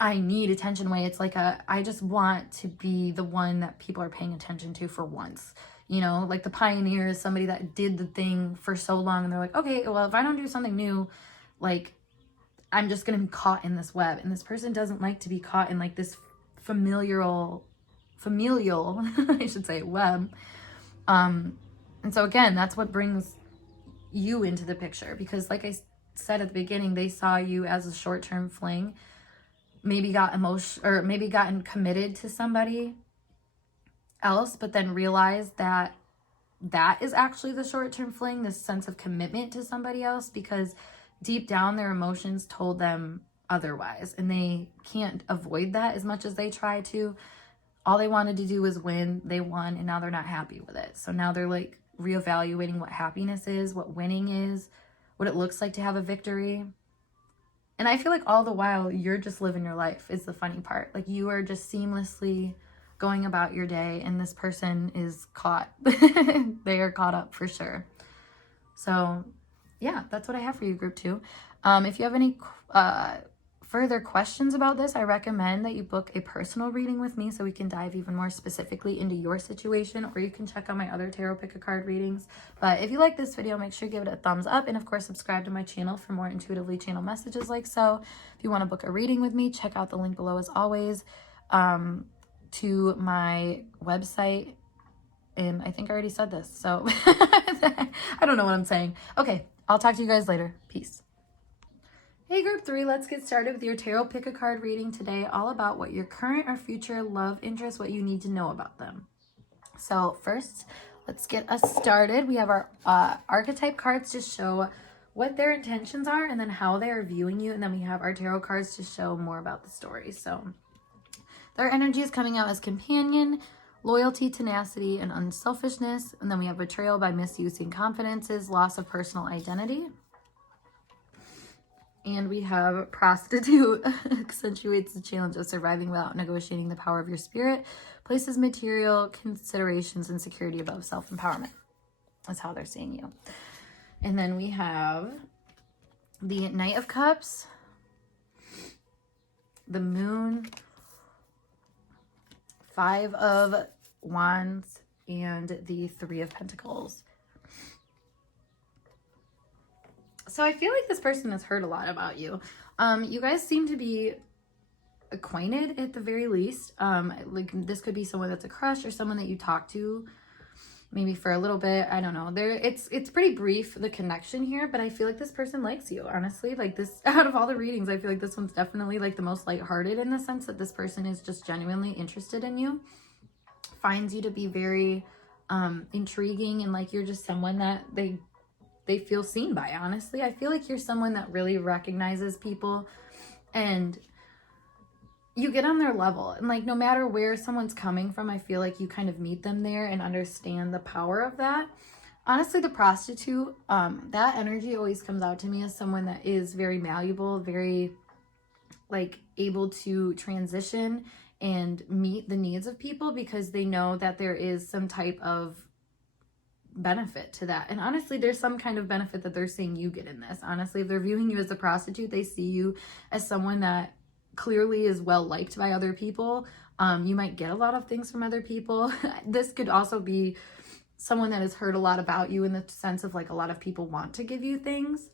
I need attention way. It's like a I just want to be the one that people are paying attention to for once. You know, like the pioneer is somebody that did the thing for so long and they're like, okay, well, if I don't do something new, like I'm just going to be caught in this web. And this person doesn't like to be caught in like this familial, I should say, web. And so again, that's what brings you into the picture, because like I said at the beginning, they saw you as a short-term fling, maybe got maybe gotten committed to somebody else, but then realized that that is actually the short-term fling, this sense of commitment to somebody else, because deep down their emotions told them otherwise, and they can't avoid that as much as they try to. All they wanted to do was win. They won, and now they're not happy with it. So now they're like reevaluating what happiness is, what winning is, what it looks like to have a victory. And I feel like all the while you're just living your life is the funny part. Like you are just seamlessly going about your day, and this person is caught. They are caught up for sure. So yeah, that's what I have for you, group 2. If you have any further questions about this, I recommend that you book a personal reading with me so we can dive even more specifically into your situation, or you can check out my other tarot pick a card readings. But if you like this video, make sure you give it a thumbs up, and of course subscribe to my channel for more intuitively channeled messages like so. If you want to book a reading with me, check out the link below as always to my website. And I think I already said this, so I don't know what I'm saying. Okay, I'll talk to you guys later. Peace. Hey group 3, let's get started with your tarot pick a card reading today, all about what your current or future love interests, what you need to know about them. So first, let's get us started. We have our archetype cards to show what their intentions are and then how they are viewing you. And then we have our tarot cards to show more about the story. So their energy is coming out as companion, loyalty, tenacity, and unselfishness. And then we have betrayal by misusing confidences, loss of personal identity. And we have prostitute, accentuates the challenge of surviving without negotiating the power of your spirit, places material considerations and security above self-empowerment. That's how they're seeing you. And then we have the Knight of Cups, the Moon, Five of Wands, and the Three of Pentacles. So I feel like this person has heard a lot about you. You guys seem to be acquainted at the very least. Like this could be someone that's a crush or someone that you talk to maybe for a little bit. I don't know. It's pretty brief, the connection here, but I feel like this person likes you, honestly. Like this, out of all the readings, I feel like this one's definitely like the most lighthearted, in the sense that this person is just genuinely interested in you, finds you to be very intriguing, and like you're just someone that they feel seen by, honestly. I feel like you're someone that really recognizes people, and you get on their level, and like no matter where someone's coming from, I feel like you kind of meet them there and understand the power of that. Honestly, the prostitute, that energy always comes out to me as someone that is very malleable, very like able to transition and meet the needs of people, because they know that there is some type of benefit to that. And honestly, there's some kind of benefit that they're seeing you get in this. Honestly, if they're viewing you as a prostitute, they see you as someone that clearly is well liked by other people. You might get a lot of things from other people. This could also be someone that has heard a lot about you, in the sense of like a lot of people want to give you things,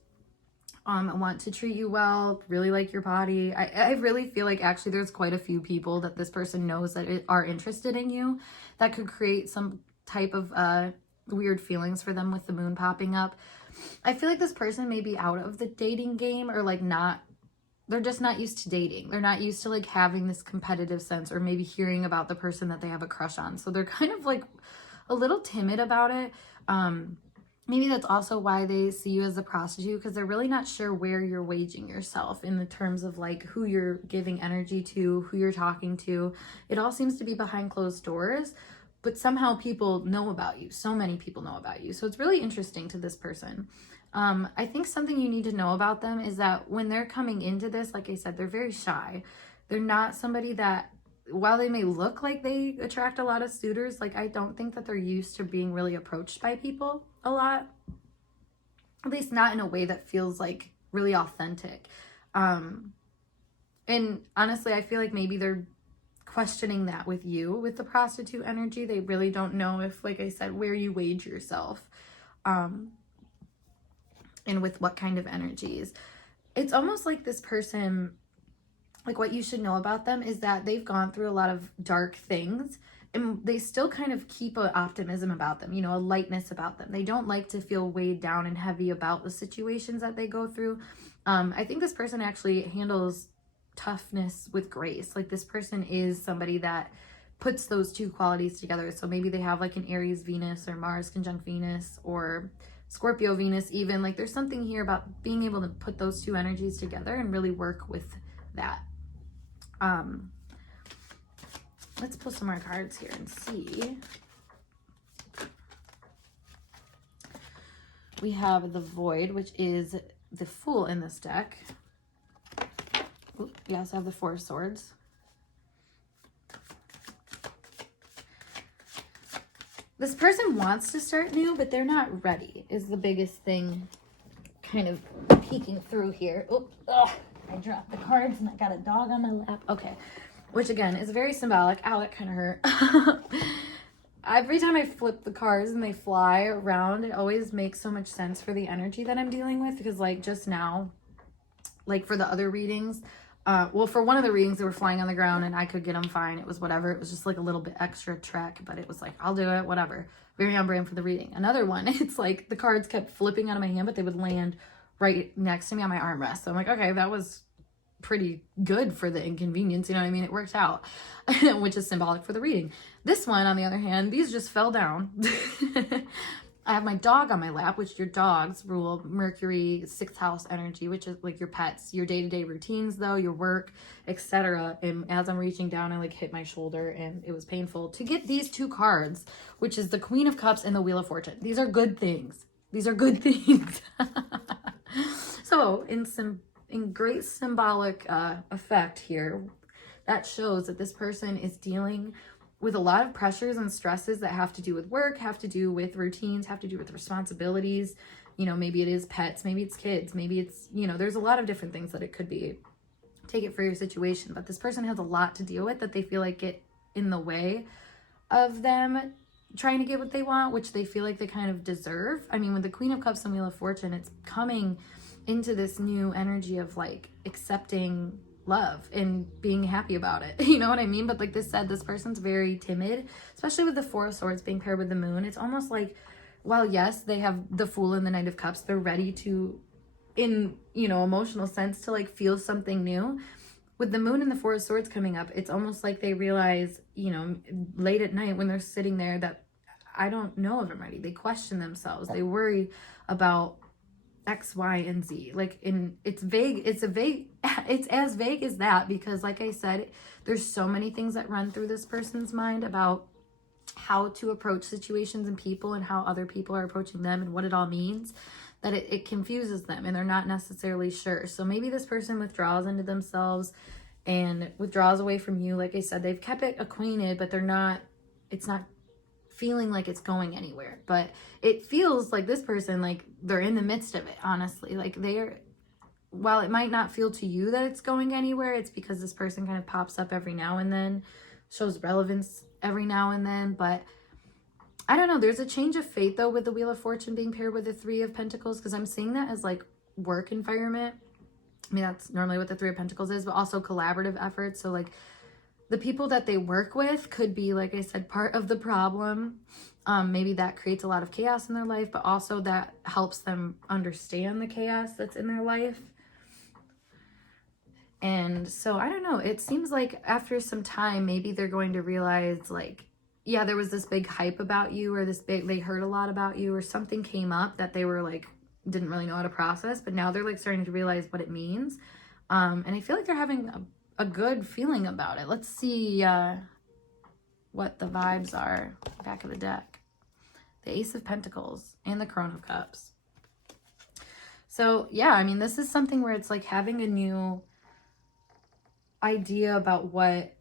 want to treat you well, really like your body. I really feel like actually there's quite a few people that this person knows that are interested in you, that could create some type of weird feelings for them with the moon popping up. I feel like this person may be out of the dating game, or like they're just not used to dating. They're not used to like having this competitive sense, or maybe hearing about the person that they have a crush on. So they're kind of like a little timid about it. Maybe that's also why they see you as a prostitute, because they're really not sure where you're waging yourself in the terms of like who you're giving energy to, who you're talking to. It all seems to be behind closed doors, but somehow people know about you. So many people know about you. So it's really interesting to this person. I think something you need to know about them is that when they're coming into this, like I said, they're very shy. They're not somebody that, while they may look like they attract a lot of suitors, like I don't think that they're used to being really approached by people a lot. At least not in a way that feels like really authentic. And honestly, I feel like maybe they're questioning that with you, with the prostitute energy. They really don't know if, like I said, where you wage yourself. And with what kind of energies. It's almost like this person, like what you should know about them is that they've gone through a lot of dark things, and they still kind of keep an optimism about them, you know, a lightness about them. They don't like to feel weighed down and heavy about the situations that they go through. I think this person actually handles toughness with grace. Like this person is somebody that puts those two qualities together. So maybe they have like an Aries Venus, or Mars conjunct Venus, or Scorpio Venus even. Like there's something here about being able to put those two energies together and really work with that. Let's pull some more cards here and see. We have the Void, which is the Fool in this deck. Ooh, we also have the Four of Swords. This person wants to start new, but they're not ready, is the biggest thing kind of peeking through here. Oh, I dropped the cards and I got a dog on my lap. Okay, which again is very symbolic. Ow, that kind of hurt. Every time I flip the cards and they fly around, it always makes so much sense for the energy that I'm dealing with, because like just now, like for the other readings, well, for one of the readings, they were flying on the ground and I could get them fine. It was whatever. It was just like a little bit extra trek, but it was like, I'll do it, whatever. Very on brand for the reading. Another one, it's like the cards kept flipping out of my hand, but they would land right next to me on my armrest. So I'm like, okay, that was pretty good for the inconvenience. You know what I mean? It worked out, which is symbolic for the reading. This one, on the other hand, these just fell down. I have my dog on my lap, which your dogs rule Mercury 6th house energy, which is like your pets, your day-to-day routines though, your work, etc. And as I'm reaching down, I like hit my shoulder and it was painful to get these two cards, which is the Queen of Cups and the Wheel of Fortune. These are good things. These are good things. So in great symbolic effect here, that shows that this person is dealing with a lot of pressures and stresses that have to do with work, have to do with routines, have to do with responsibilities. You know, maybe it is pets, maybe it's kids, maybe it's, you know, there's a lot of different things that it could be. Take it for your situation. But this person has a lot to deal with that they feel like get in the way of them trying to get what they want, which they feel like they kind of deserve. I mean, with the Queen of Cups and Wheel of Fortune, it's coming into this new energy of like accepting love and being happy about it. You know what I mean? But like this said, this person's very timid, especially with the Four of Swords being paired with the Moon. It's almost like, while yes, they have the Fool and the Knight of Cups, they're ready to, in, you know, emotional sense, to like feel something new. With the Moon and the Four of Swords coming up, it's almost like they realize, you know, late at night when they're sitting there, that I don't know if I'm ready. They question themselves. They worry about X, Y, and Z. Like, it's vague. It's as vague as that, because like I said, there's so many things that run through this person's mind about how to approach situations and people, and how other people are approaching them, and what it all means, that it confuses them, and they're not necessarily sure. So maybe this person withdraws into themselves and withdraws away from you. Like I said, they've kept it acquainted, but it's not feeling like it's going anywhere. But it feels like this person, like they're in the midst of it, honestly. Like while it might not feel to you that it's going anywhere, it's because this person kind of pops up every now and then, shows relevance every now and then. But I don't know, there's a change of fate though with the Wheel of Fortune being paired with the Three of Pentacles, because I'm seeing that as like work environment. I mean, that's normally what the Three of Pentacles is, but also collaborative efforts. So like the people that they work with could be, like I said, part of the problem. Maybe that creates a lot of chaos in their life, but also that helps them understand the chaos that's in their life. And so I don't know, it seems like after some time, maybe they're going to realize, like, yeah, there was this big hype about you, or they heard a lot about you, or something came up that they were like, didn't really know how to process, but now they're like starting to realize what it means. And I feel like they're having a good feeling about it. Let's see what the vibes are. Back of the deck. The Ace of Pentacles and the Crown of Cups. So yeah, I mean, this is something where it's like having a new idea about what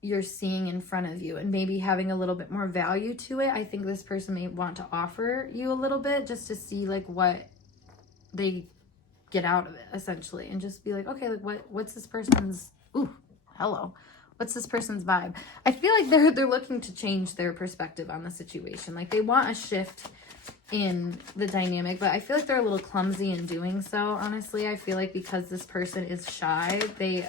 you're seeing in front of you, and maybe having a little bit more value to it. I think this person may want to offer you a little bit, just to see like what they get out of it, essentially, and just be like, okay, like what's this person's what's this person's vibe? I feel like they're looking to change their perspective on the situation. Like they want a shift in the dynamic, but I feel like they're a little clumsy in doing so, honestly. I feel like because this person is shy, they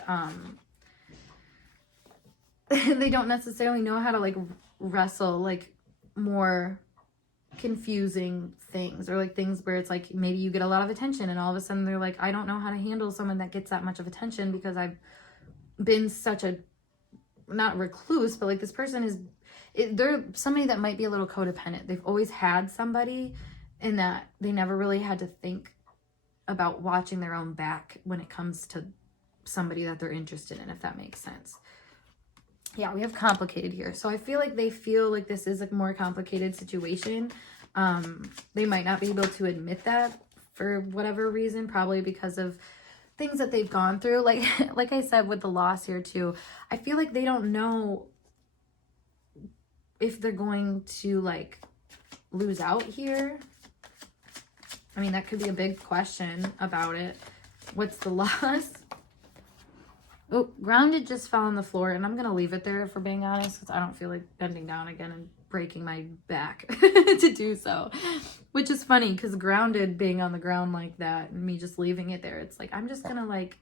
they don't necessarily know how to like wrestle like more confusing things, or like things where it's like maybe you get a lot of attention and all of a sudden they're like, I don't know how to handle someone that gets that much of attention, because I've been such a, not recluse, but like this person they're somebody that might be a little codependent. They've always had somebody, and that they never really had to think about watching their own back when it comes to somebody that they're interested in, if that makes sense. Yeah, we have complicated here. So I feel like they feel like this is a more complicated situation. They might not be able to admit that for whatever reason, probably because of things that they've gone through. Like I said, with the loss here too, I feel like they don't know if they're going to like lose out here. I mean, that could be a big question about it. What's the loss? Oh, grounded just fell on the floor, and I'm going to leave it there, if we're being honest, because I don't feel like bending down again and breaking my back to do so. Which is funny, because grounded being on the ground like that, and me just leaving it there, it's like, I'm just going to like,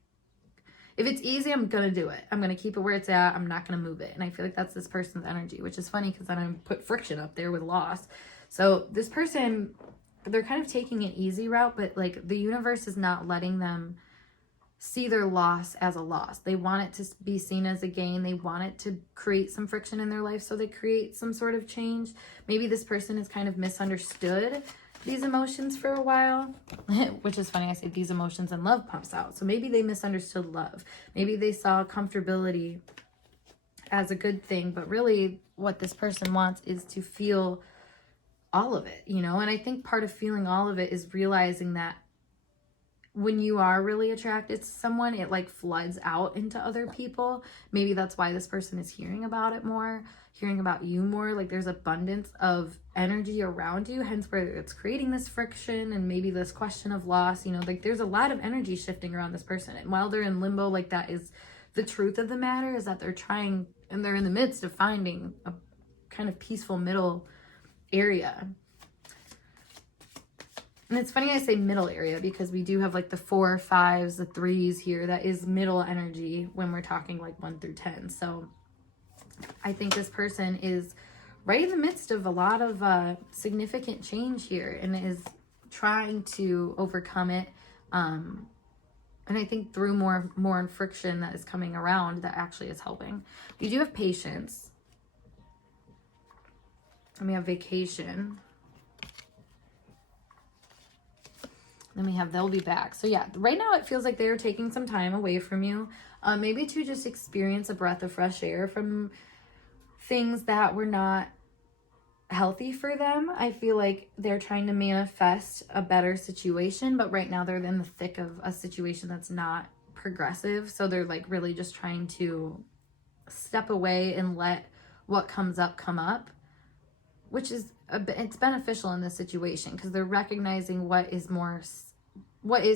if it's easy, I'm going to do it. I'm going to keep it where it's at. I'm not going to move it. And I feel like that's this person's energy, which is funny, because then I put friction up there with loss. So this person, they're kind of taking an easy route, but like the universe is not letting them see their loss as a loss. They want it to be seen as a gain. They want it to create some friction in their life, so they create some sort of change. Maybe this person has kind of misunderstood these emotions for a while, which is funny. I say these emotions and love pumps out. So maybe they misunderstood love. Maybe they saw comfortability as a good thing, but really what this person wants is to feel all of it, you know? And I think part of feeling all of it is realizing that when you are really attracted to someone, it like floods out into other people. Maybe that's why this person is hearing about it more, hearing about you more. Like there's abundance of energy around you, hence where it's creating this friction and maybe this question of loss. You know, like there's a lot of energy shifting around this person. And while they're in limbo, like that is the truth of the matter, is that they're trying, and they're in the midst of finding a kind of peaceful middle area. And it's funny I say middle area because we do have like the 4, 5s, the 3s here. That is middle energy when we're talking like 1 through 10. So I think this person is right in the midst of a lot of significant change here and is trying to overcome it. And I think through more friction that is coming around, that actually is helping. We do have patience. And we have vacation. Then we have they'll be back. So yeah, right now it feels like they're taking some time away from you. Maybe to just experience a breath of fresh air from things that were not healthy for them. I feel like they're trying to manifest a better situation, but right now they're in the thick of a situation that's not progressive. So they're like really just trying to step away and let what comes up come up, which is it's beneficial in this situation because they're recognizing what is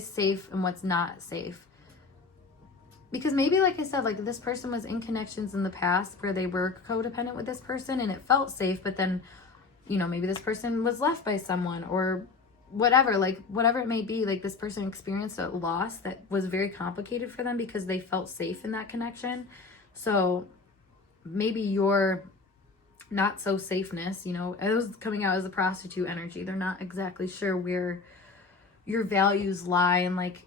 safe and what's not safe. Because maybe, like I said, like this person was in connections in the past where they were codependent with this person and it felt safe, but then, you know, maybe this person was left by someone or whatever, like whatever it may be, like this person experienced a loss that was very complicated for them because they felt safe in that connection. So maybe your not so safeness, you know, it was coming out as a prostitute energy. They're not exactly sure where your values lie and like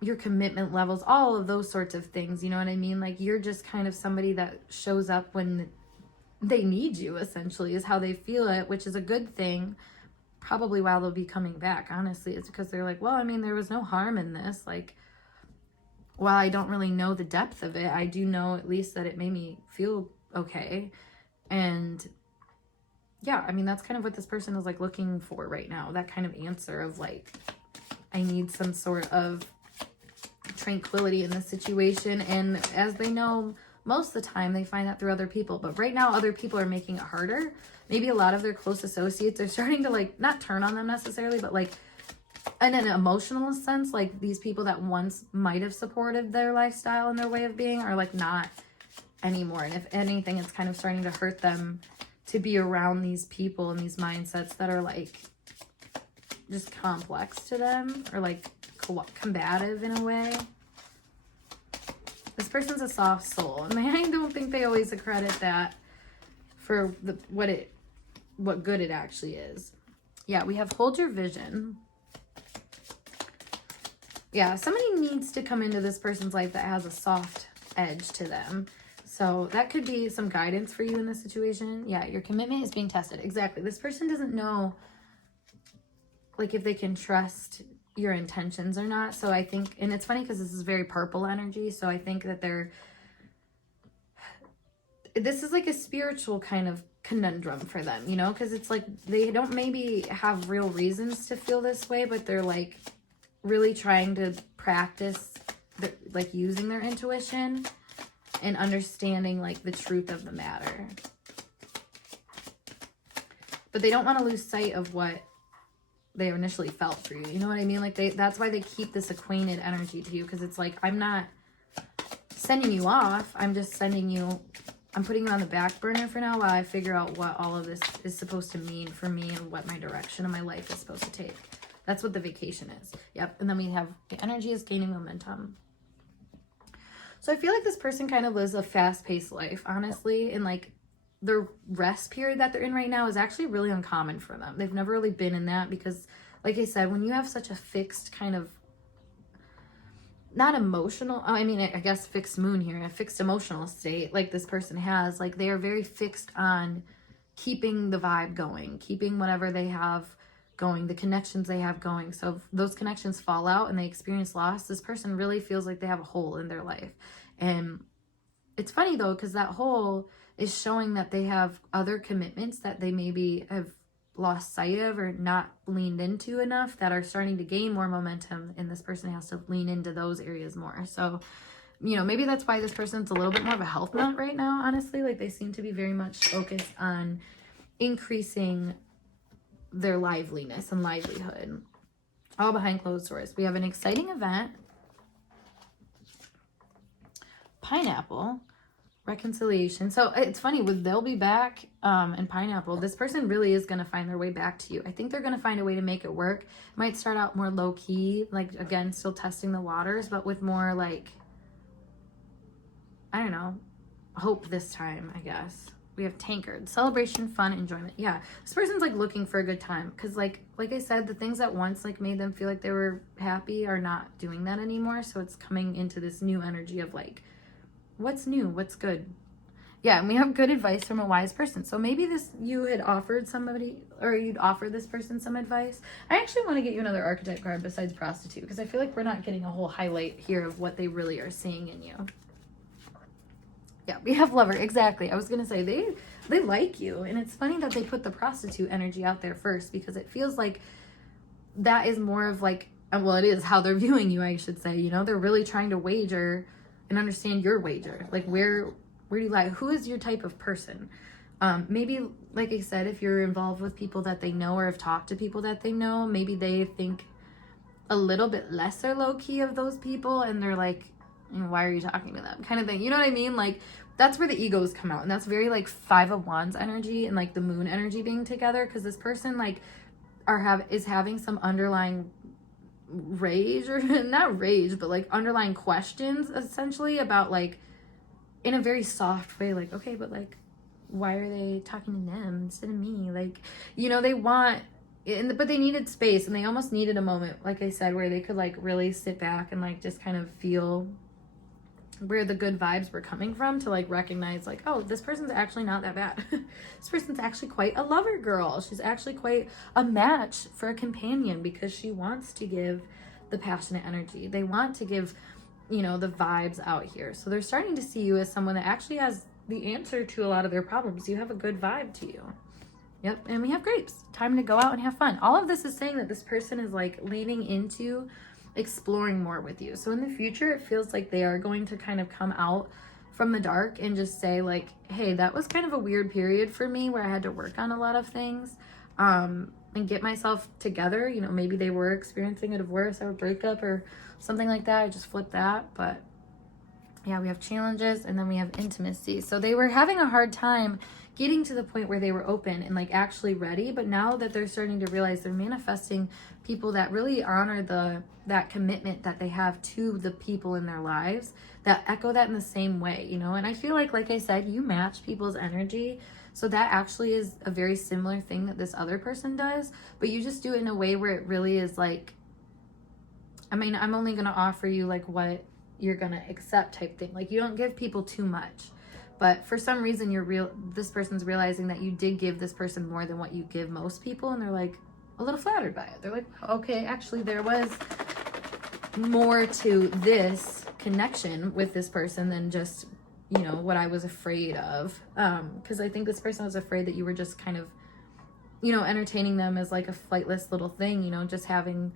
your commitment levels, all of those sorts of things, you know what I mean? Like you're just kind of somebody that shows up when they need you, essentially, is how they feel it, which is a good thing. Probably while they'll be coming back, honestly, it's because they're like, well, I mean, there was no harm in this. Like, while I don't really know the depth of it, I do know at least that it made me feel okay. And yeah, I mean, that's kind of what this person is like looking for right now. That kind of answer of like, I need some sort of tranquility in this situation. And as they know, most of the time they find that through other people, but right now other people are making it harder. Maybe a lot of their close associates are starting to like not turn on them necessarily, but like in an emotional sense, like these people that once might have supported their lifestyle and their way of being are like not anymore. And if anything, it's kind of starting to hurt them to be around these people and these mindsets that are like just complex to them or like combative in a way. This person's a soft soul, and I don't think they always accredit that for what good it actually is. Yeah, we have hold your vision. Yeah, somebody needs to come into this person's life that has a soft edge to them. So that could be some guidance for you in this situation. Yeah, your commitment is being tested. Exactly. This person doesn't know like if they can trust your intentions or not. So I think, and it's funny because this is very purple energy. So I think that this is like a spiritual kind of conundrum for them, you know, because it's like they don't maybe have real reasons to feel this way, but they're like really trying to practice like using their intuition and understanding like the truth of the matter. But they don't want to lose sight of what they initially felt for you. You know what I mean? Like that's why they keep this acquainted energy to you, because it's like, I'm not sending you off. I'm just sending you, I'm putting you on the back burner for now while I figure out what all of this is supposed to mean for me and what my direction of my life is supposed to take. That's what the vacation is. Yep. And then we have the energy is gaining momentum. So I feel like this person kind of lives a fast-paced life, honestly, and like the rest period that they're in right now is actually really uncommon for them. They've never really been in that because, like I said, when you have such a fixed kind of, not emotional, I mean, I guess fixed moon here, a fixed emotional state like this person has, like they are very fixed on keeping the vibe going, keeping whatever they have going, the connections they have going. So if those connections fall out and they experience loss, this person really feels like they have a hole in their life. And it's funny though, because that hole is showing that they have other commitments that they maybe have lost sight of or not leaned into enough that are starting to gain more momentum, and this person has to lean into those areas more. So, you know, maybe that's why this person's a little bit more of a health nut right now, honestly. Like they seem to be very much focused on increasing their liveliness and livelihood. All behind closed doors. We have an exciting event. Pineapple. reconciliation. So it's funny with they'll be back and pineapple, this person really is going to find their way back to you. I think they're going to find a way to make it work. It might start out more low key, like again, still testing the waters, but with more like, I don't know, hope this time, I guess. We have tankard, celebration, fun, enjoyment. Yeah, this person's like looking for a good time because like I said, the things that once like made them feel like they were happy are not doing that anymore. So it's coming into this new energy of like, what's new, what's good. Yeah, and we have good advice from a wise person. So maybe this, you had offered somebody, or you'd offer this person some advice. I actually want to get you another archetype card besides prostitute, because I feel like we're not getting a whole highlight here of what they really are seeing in you. Yeah, we have lover. Exactly. I was going to say they like you. And it's funny that they put the prostitute energy out there first, because it feels like that is more of like, well, it is how they're viewing you, I should say. You know, they're really trying to wager and understand your wager. Like where do you lie? Who is your type of person? Maybe, like I said, if you're involved with people that they know or have talked to people that they know, maybe they think a little bit lesser low key of those people. And they're like, why are you talking to them, kind of thing. You know what I mean? Like that's where the egos come out, and that's very like 5 of Wands energy and like the moon energy being together, because this person like is having some underlying rage, or not rage, but like underlying questions essentially about like, in a very soft way, like, okay, but like why are they talking to them instead of me? Like, you know, they want, but they needed space, and they almost needed a moment, like I said, where they could like really sit back and like just kind of feel where the good vibes were coming from, to like recognize like, oh, this person's actually not that bad. This person's actually quite a lover girl. She's actually quite a match for a companion, because she wants to give the passionate energy. They want to give, you know, the vibes out here. So they're starting to see you as someone that actually has the answer to a lot of their problems. You have a good vibe to you. Yep. And we have grapes. Time to go out and have fun. All of this is saying that this person is like leaning into exploring more with you. So in the future, it feels like they are going to kind of come out from the dark and just say like, hey, that was kind of a weird period for me where I had to work on a lot of things and get myself together. You know, maybe they were experiencing a divorce or a breakup or something like that. I just flipped that. But yeah, we have challenges, and then we have intimacy. So they were having a hard time getting to the point where they were open and like actually ready. But now that they're starting to realize, they're manifesting people that really honor that commitment that they have to the people in their lives, that echo that in the same way, you know. And I feel like I said, you match people's energy. So that actually is a very similar thing that this other person does, but you just do it in a way where it really is like, I mean, I'm only going to offer you like what you're going to accept type thing. Like you don't give people too much, but for some reason this person's realizing that you did give this person more than what you give most people. And they're like a little flattered by it. They're like, okay, actually there was more to this connection with this person than just, you know, what I was afraid of. Because I think this person was afraid that you were just kind of, you know, entertaining them as like a flightless little thing, you know, just having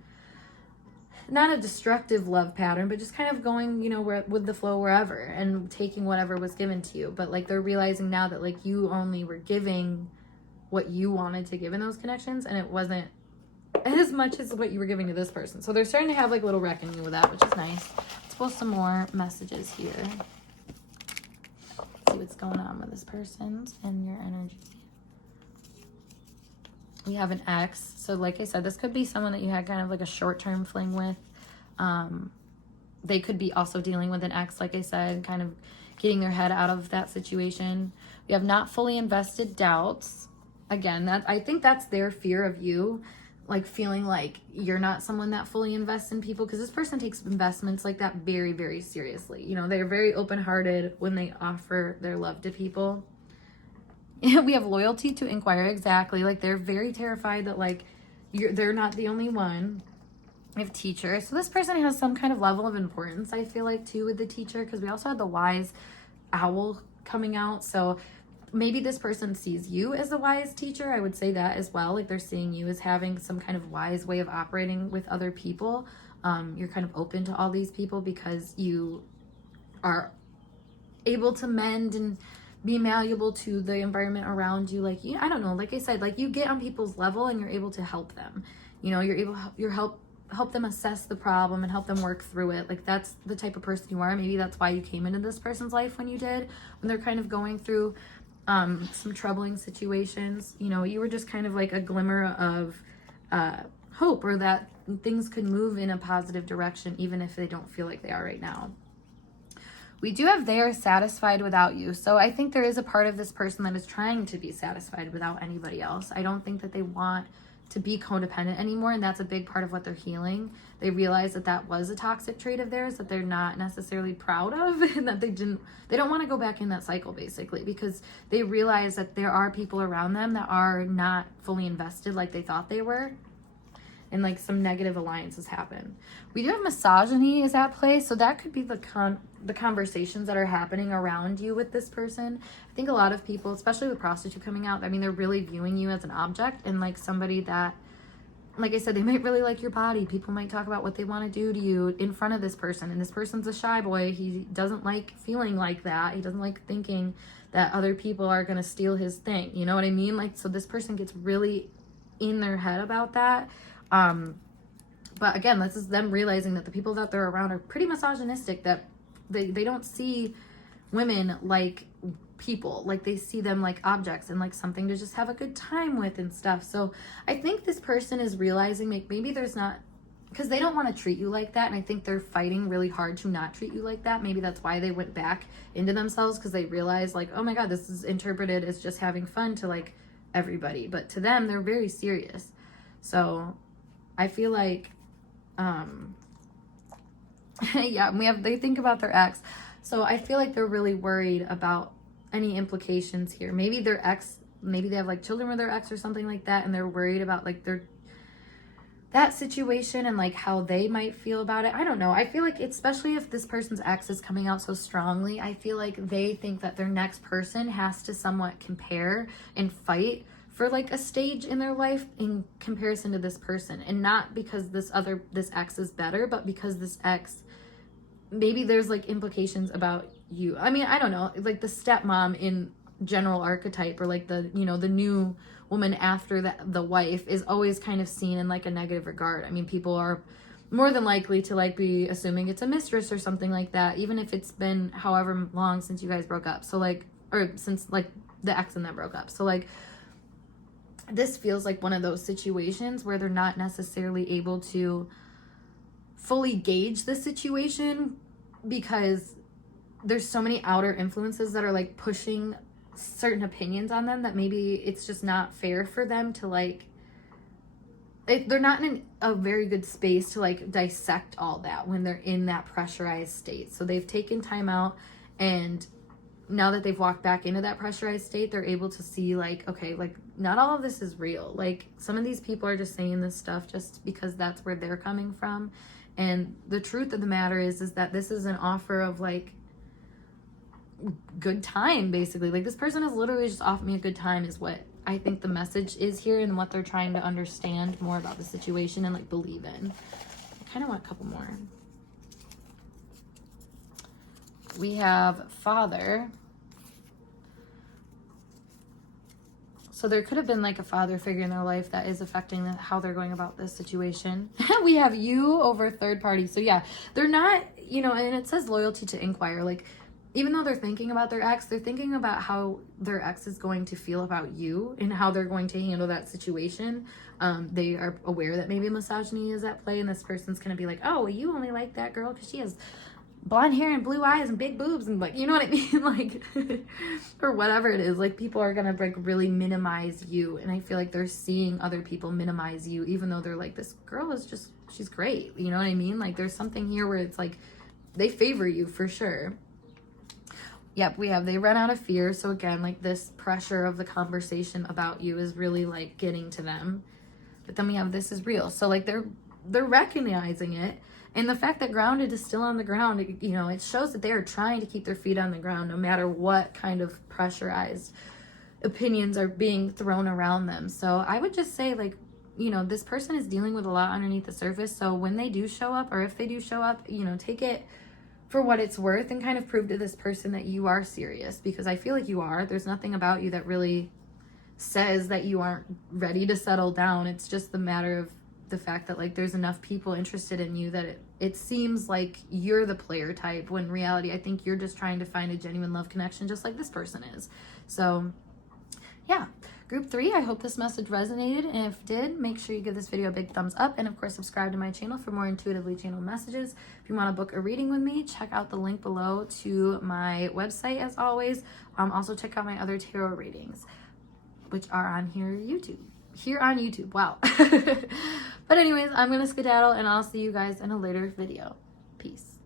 not a destructive love pattern, but just kind of going, you know, with the flow wherever and taking whatever was given to you. But like they're realizing now that like you only were giving what you wanted to give in those connections, and it wasn't as much as what you were giving to this person. So they're starting to have like a little reckoning with that, which is nice. Let's pull some more messages here. See what's going on with this person's and your energy. We have an ex. So like I said, this could be someone that you had kind of like a short-term fling with. They could be also dealing with an ex, like I said, kind of getting their head out of that situation. We have not fully invested doubts. Again, that I think that's their fear of you, like feeling like you're not someone that fully invests in people, because this person takes investments like that very, very seriously. You know, they're very open-hearted when they offer their love to people. We have loyalty to inquire. Exactly. Like they're very terrified that like they're not the only one. We have teacher. So this person has some kind of level of importance, I feel like, too, with the teacher, because we also had the wise owl coming out. So maybe this person sees you as a wise teacher. I would say that as well. Like they're seeing you as having some kind of wise way of operating with other people. You're kind of open to all these people because you are able to mend and be malleable to the environment around you. Like, I don't know, like I said, like you get on people's level and you're able to help them. You know, you're help them assess the problem and help them work through it. Like, that's the type of person you are. Maybe that's why you came into this person's life when you did, when they're kind of going through some troubling situations. You know, you were just kind of like a glimmer of hope, or that things could move in a positive direction even if they don't feel like they are right now. We do have they are satisfied without you. So I think there is a part of this person that is trying to be satisfied without anybody else. I don't think that they want to be codependent anymore, and that's a big part of what they're healing. They realize that that was a toxic trait of theirs that they're not necessarily proud of, and that they don't want to go back in that cycle, basically, because they realize that there are people around them that are not fully invested like they thought they were, and like some negative alliances happen. We do have misogyny is at play, so that could be the conversations that are happening around you with this person. I think a lot of people, especially with prostitute coming out, I mean, they're really viewing you as an object, and like somebody that, like I said, they might really like your body. People might talk about what they want to do to you in front of this person, and this person's a shy boy. He doesn't like feeling like that. He doesn't like thinking that other people are going to steal his thing. You know what I mean? Like, so this person gets really in their head about that. But again, this is them realizing that the people that they're around are pretty misogynistic, that they don't see women like people, like they see them like objects and like something to just have a good time with and stuff. So I think this person is realizing maybe there's not, because they don't want to treat you like that, and I think they're fighting really hard to not treat you like that. Maybe that's why they went back into themselves, because they realized like, oh my god, this is interpreted as just having fun to like everybody, but to them they're very serious. So I feel like yeah, they think about their ex. So I feel like they're really worried about any implications here. Maybe their ex, maybe they have like children with their ex or something like that, and they're worried about like that situation and like how they might feel about it. I don't know. I feel like, especially if this person's ex is coming out so strongly, I feel like they think that their next person has to somewhat compare and fight for like a stage in their life in comparison to this person, and not because this ex is better, but because this ex, maybe there's like implications about you. I mean, I don't know, like the stepmom in general archetype, or like the, you know, the new woman after the wife is always kind of seen in like a negative regard. I mean, people are more than likely to like be assuming it's a mistress or something like that, even if it's been however long since you guys broke up. So like, or since like the ex and that broke up. So like, this feels like one of those situations where they're not necessarily able to fully gauge the situation, because there's so many outer influences that are like pushing certain opinions on them, that maybe it's just not fair for them to like, they're not in a very good space to like dissect all that when they're in that pressurized state. So they've taken time out, and now that they've walked back into that pressurized state, they're able to see like, okay, like not all of this is real. Like some of these people are just saying this stuff just because that's where they're coming from. And the truth of the matter is that this is an offer of like good time, basically. Like this person has literally just offered me a good time, is what I think the message is here, and what they're trying to understand more about the situation and like believe in. I kind of want a couple more. We have father. So there could have been like a father figure in their life that is affecting how they're going about this situation. We have you over third party. So yeah, they're not, you know, and it says loyalty to inquire. Like, even though they're thinking about their ex, they're thinking about how their ex is going to feel about you and how they're going to handle that situation. They are aware that maybe misogyny is at play, and this person's going to be like, oh, well, you only like that girl because she has blonde hair and blue eyes and big boobs, and like, you know what I mean? Like, or whatever it is. Like, people are gonna like really minimize you, and I feel like they're seeing other people minimize you, even though they're like, this girl is just, she's great, you know what I mean? Like, there's something here where it's like they favor you for sure. Yep, we have they run out of fear. So again, like this pressure of the conversation about you is really like getting to them. But then we have this is real. So like they're recognizing it. And the fact that grounded is still on the ground, you know, it shows that they are trying to keep their feet on the ground no matter what kind of pressurized opinions are being thrown around them. So I would just say, like, you know, this person is dealing with a lot underneath the surface. So when they do show up, or if they do show up, you know, take it for what it's worth and kind of prove to this person that you are serious, because I feel like you are. There's nothing about you that really says that you aren't ready to settle down. It's just the matter of the fact that like there's enough people interested in you that it seems like you're the player type, when in reality I think you're just trying to find a genuine love connection just like this person is. So yeah, group 3, I hope this message resonated, and if it did, make sure you give this video a big thumbs up, and of course subscribe to my channel for more intuitively channeled messages. If you want to book a reading with me, check out the link below to my website as always. Also check out my other tarot readings, which are on here on YouTube. Wow. But anyways, I'm gonna skedaddle, and I'll see you guys in a later video. Peace.